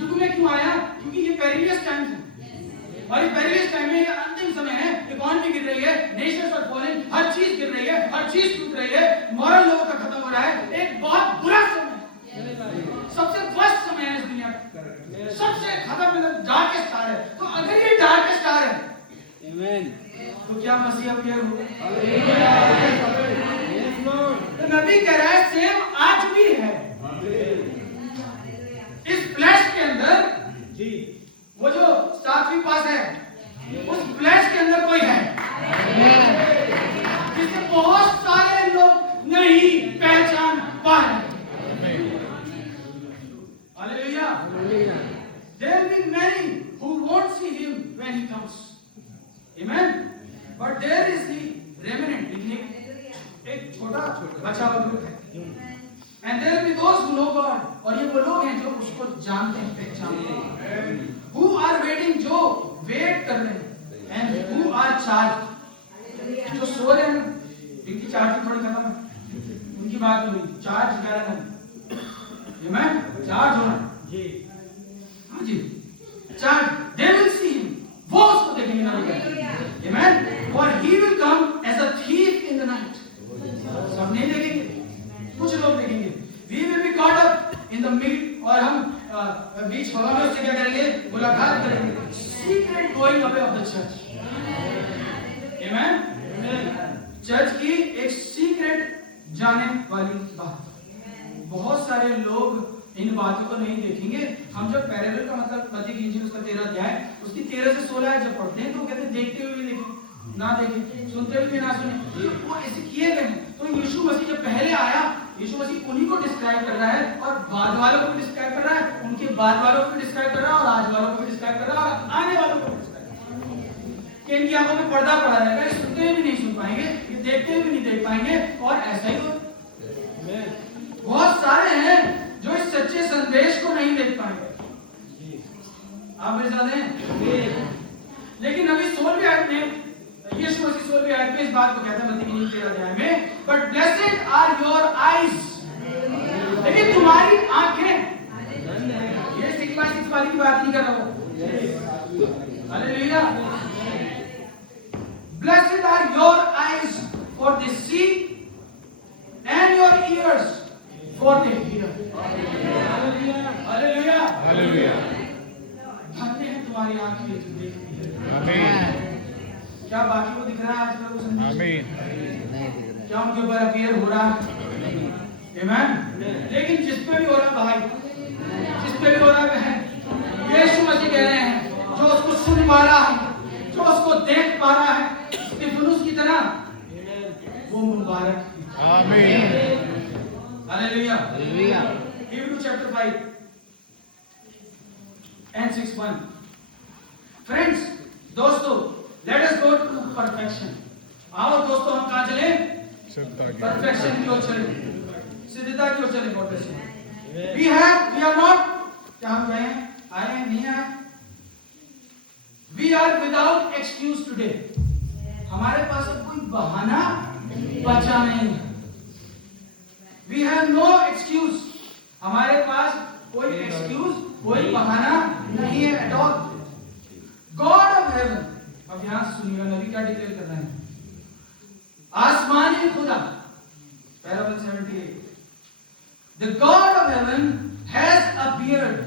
युग में क्यों आया, क्योंकि ये पेरिलियस टाइम है, और इस पेरिलियस टाइम में अंतिम समय है, इकोनॉमी गिर रही है, नेशंस आर फॉलिंग, हर चीज गिर रही है, हर चीज टूट रही है, मॉरल लोगों का खत्म हो रहा है, एक बहुत बुरा समय, सबसे वर्स्ट समय है इस दुनिया का, सबसे खत्म डार्केस्ट आवर है। तो अगर ये डार्केस्ट आवर है, आमीन, तो क्या मसीह अपीयर होगा? तो नबी कह रहा है सेम आज भी है, इस फ्लैश के अंदर जी, वो जो 7वीं पास है, उस फ्लैश के अंदर कोई है जिसे बहुत सारे लोग नहीं पहचान पा रहे। Hallelujah. There will be many who won't see see him when he comes. Amen. But there is the remnant. एक छोटा बचा हुआ ग्रुप है. And there will be those who know God. और ये वो लोग हैं जो उसको जानते हैं, पहचानते हैं. Who are waiting, जो वेट कर रहे हैं. And who are charged, जो सो रहे हैं. इनकी चार्ज थोड़ी खत्म है. उनकी बात हुई. चार्ज क्या है? Amen. चार्ज होना. जी. हाँ जी. Charge. They will see him. वो उसको देखेंगे ना. Amen. For he will come as a thief in the night. सब नहीं देखेंगे, कुछ लोग देखेंगे. We will be caught up in the middle, और हम बीच हवा में उससे क्या करेंगे? मुलाकात करेंगे. Secret going away of the church. Amen. Church की एक सीक्रेट जाने वाली बात. बहुत सारे लोग इन बातों को नहीं देखेंगे. हम जब पैरेलल का मतलब मत्ती की इंजील उसका 13 अध्याय उसकी 13 से 16 जब पढ़ते हैं तो कहते हैं देखते हुए भी देखें, ना देखें, सुनते हुए भी ना सुने. वो ऐसे किए गए हैं. तो यीशु मसीह जब पहले आया, यीशु मसीह उन्हीं को डिस्क्राइब कर रहा है और बाद वालों को भी डिस्क्राइब कर रहा है, उनके बाद वालों को भी डिस्क्राइब कर रहा है और आज वालों को भी डिस्क्राइब कर रहा है और आने वालों को भी डिस्क्राइब कर रहा है. कि इनकी आंखों में पर्दा पड़ा रहेगा, सुनते हुए भी नहीं सुन पाएंगे, ये देखते हुए भी नहीं देख पाएंगे. और ऐसा ही बहुत सारे हैं जो इस सच्चे संदेश को नहीं देख पाएंगे. आप मेरे साथ हैं? लेकिन अभी 16वीं आयत में यीशु मसीह 16वीं आयत में इस बात को कहता है मत्ती की 13 अध्याय में, but blessed are your eyes. लेकिन तुम्हारी आंखें. ये 6x6 वाली की बात नहीं कर रहा हूं. Hallelujah. Blessed are your eyes for they see and your ears for they hear. Hallelujah. Hallelujah. धन्य है तुम्हारी आंखें जो देखती है. आमीन. क्या बाकी को दिख रहा है आज प्रभु संदेश? आमीन. क्या उनके ऊपर अपीयर हो रहा है? आमीन. लेकिन जिस पे भी हो रहा भाई, जिस पे भी हो रहा बहन, यीशु मसीह कह रहे हैं जो उसको सुन पा रहा है, जो उसको देख पा रहा है स्तिफनुस की तरह, वो मुबारक. आमीन. Hallelujah. Hallelujah. Hebrews chapter 5 and 6:1. Friends, दोस्तों, let us go to perfection. आओ दोस्तों, हम कहाँ चले? परफेक्शन की ओर चले, सिद्धता की ओर चले. परफेक्शन. We are not, क्या हम गए हैं? आए हैं? नहीं आए? We are without excuse today. हमारे पास अब कोई बहाना बचा नहीं है. We have no excuse. हमारे पास कोई excuse, कोई बहाना नहीं है at all. God of heaven. अब यहां सुनिएगा नबी क्या डिक्लेयर कर रहे हैं. आसमानी खुदा, parable 78. The God of heaven has appeared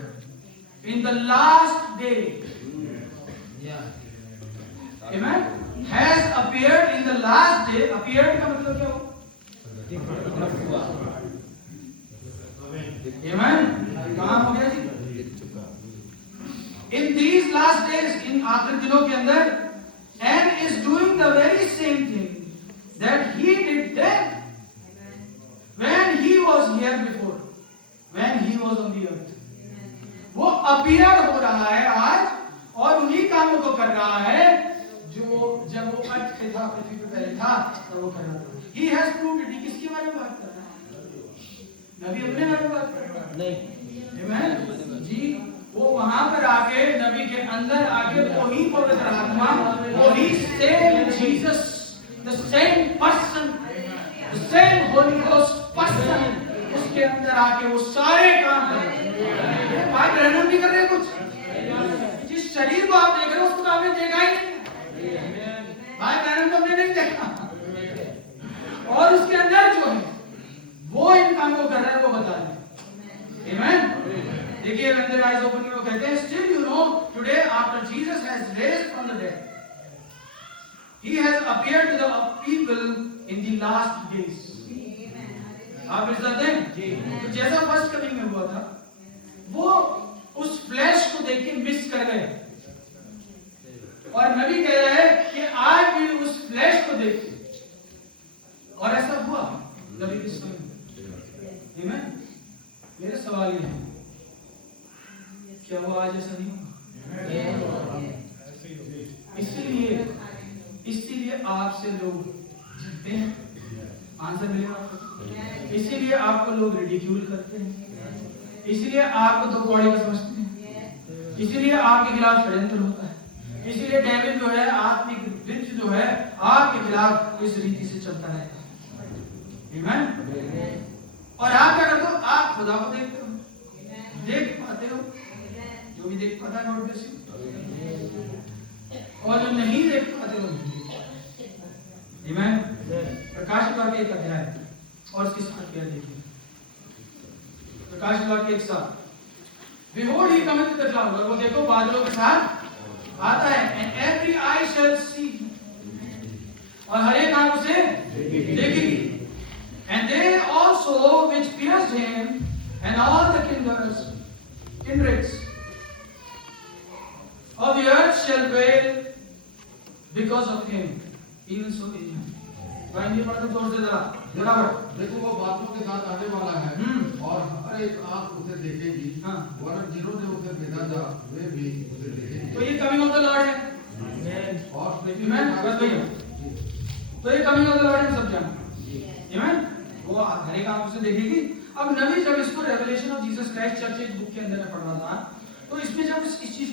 in the last day. Amen. Has appeared in the last day. Appeared का मतलब क्या हो? Amen. कहाँ हो गया जी? In these last days, इन आखिरी दिनों के अंदर, and is doing the very same thing that he did then when he was here before, when he was on the earth. वो अपीयर हो रहा है आज और उन्हीं कामों को कर रहा है जो जब वो अर्थ पे था, पृथ्वी पे पहले था, तब वो कर रहा था. He has proved it. किसके बारे में बात कर रहा है? नबी अपने बारे में बात कर रहा है? नहीं. Amen. जी, वो वहां पर आके नबी के अंदर आके वही पवित्र आत्मा, वही same Jesus, the same person, the same Holy Ghost person, उसके अंदर आके वो सारे काम कर रहे हैं. भाई ग्रहण नहीं कर रहे कुछ. जिस शरीर को आप देख रहे हो उसको तो आपने देखा ही नहीं. भाई ग्रहण तो हमने नहीं देखा. और उसके अंदर जो है वो इन कामों को कर रहा है, वो बता रहे हैं. Amen. देखिए, when their eyes open, वो कहते हैं, still you know today after Jesus has raised from the dead, he has appeared to the people in the last days. आप इस जानते हैं? तो जैसा फर्स्ट कमिंग में हुआ था, वो उस फ्लैश को देख के मिस कर गए. और नबी कह रहा है कि आज भी उस फ्लैश को देखिए. और ऐसा हुआ नबी के समय. आमीन. मेरा सवाल ये है, क्या वो आज ऐसा नहीं होगा? इसीलिए आपसे लोग झगड़ते हैं। आंसर मिलेगा आपको। इसीलिए आपको लोग रिडिक्यूल करते हैं, इसीलिए आपको दो कौड़ी का समझते हैं, इसीलिए आपके खिलाफ षड्यंत्र होता है, इसीलिए डेविल जो है आत्मिक विच जो है आपके खिलाफ इस रीति से चलता रहता है। आमीन। और आप क्या करते हो? आप खुदा को देखते हो, देख पाते हो, जो भी देख पाता है गॉड ब्लेस यू, और जो नहीं देख पाते हो नहीं देख पाते। आमीन। प्रकाश वाक्य एक अध्याय और इसकी 7 क्या देखिए। प्रकाश वाक्य 1:7 Behold he cometh with the cloud, और वो देखो बादलों के साथ आता है, and every eye shall see, और हर एक आंख उसे देखेगी, and they also which pierced him, and all the kindreds of the earth shall wail because of him, even so amen। भाई पढ़ते जोर से जरा बराबर। देखो वो बातों के साथ आने वाला है और हर एक आंख उसे देखेगी, वरन जिन्होंने उसे भेजा था वे भी उसे देखेंगे। तो ये कमिंग ऑफ द लॉर्ड है। और आमीन। बस भैया, तो ये कमिंग ऑफ द लॉर्ड है, सब जानते हैं। आमीन। वो हर एक आंख उसे देखेगी। अब नबी जब इसको revelation of Jesus Christ church book के अंदर में पढ़ रहा था, तो इसमें जब इस चीज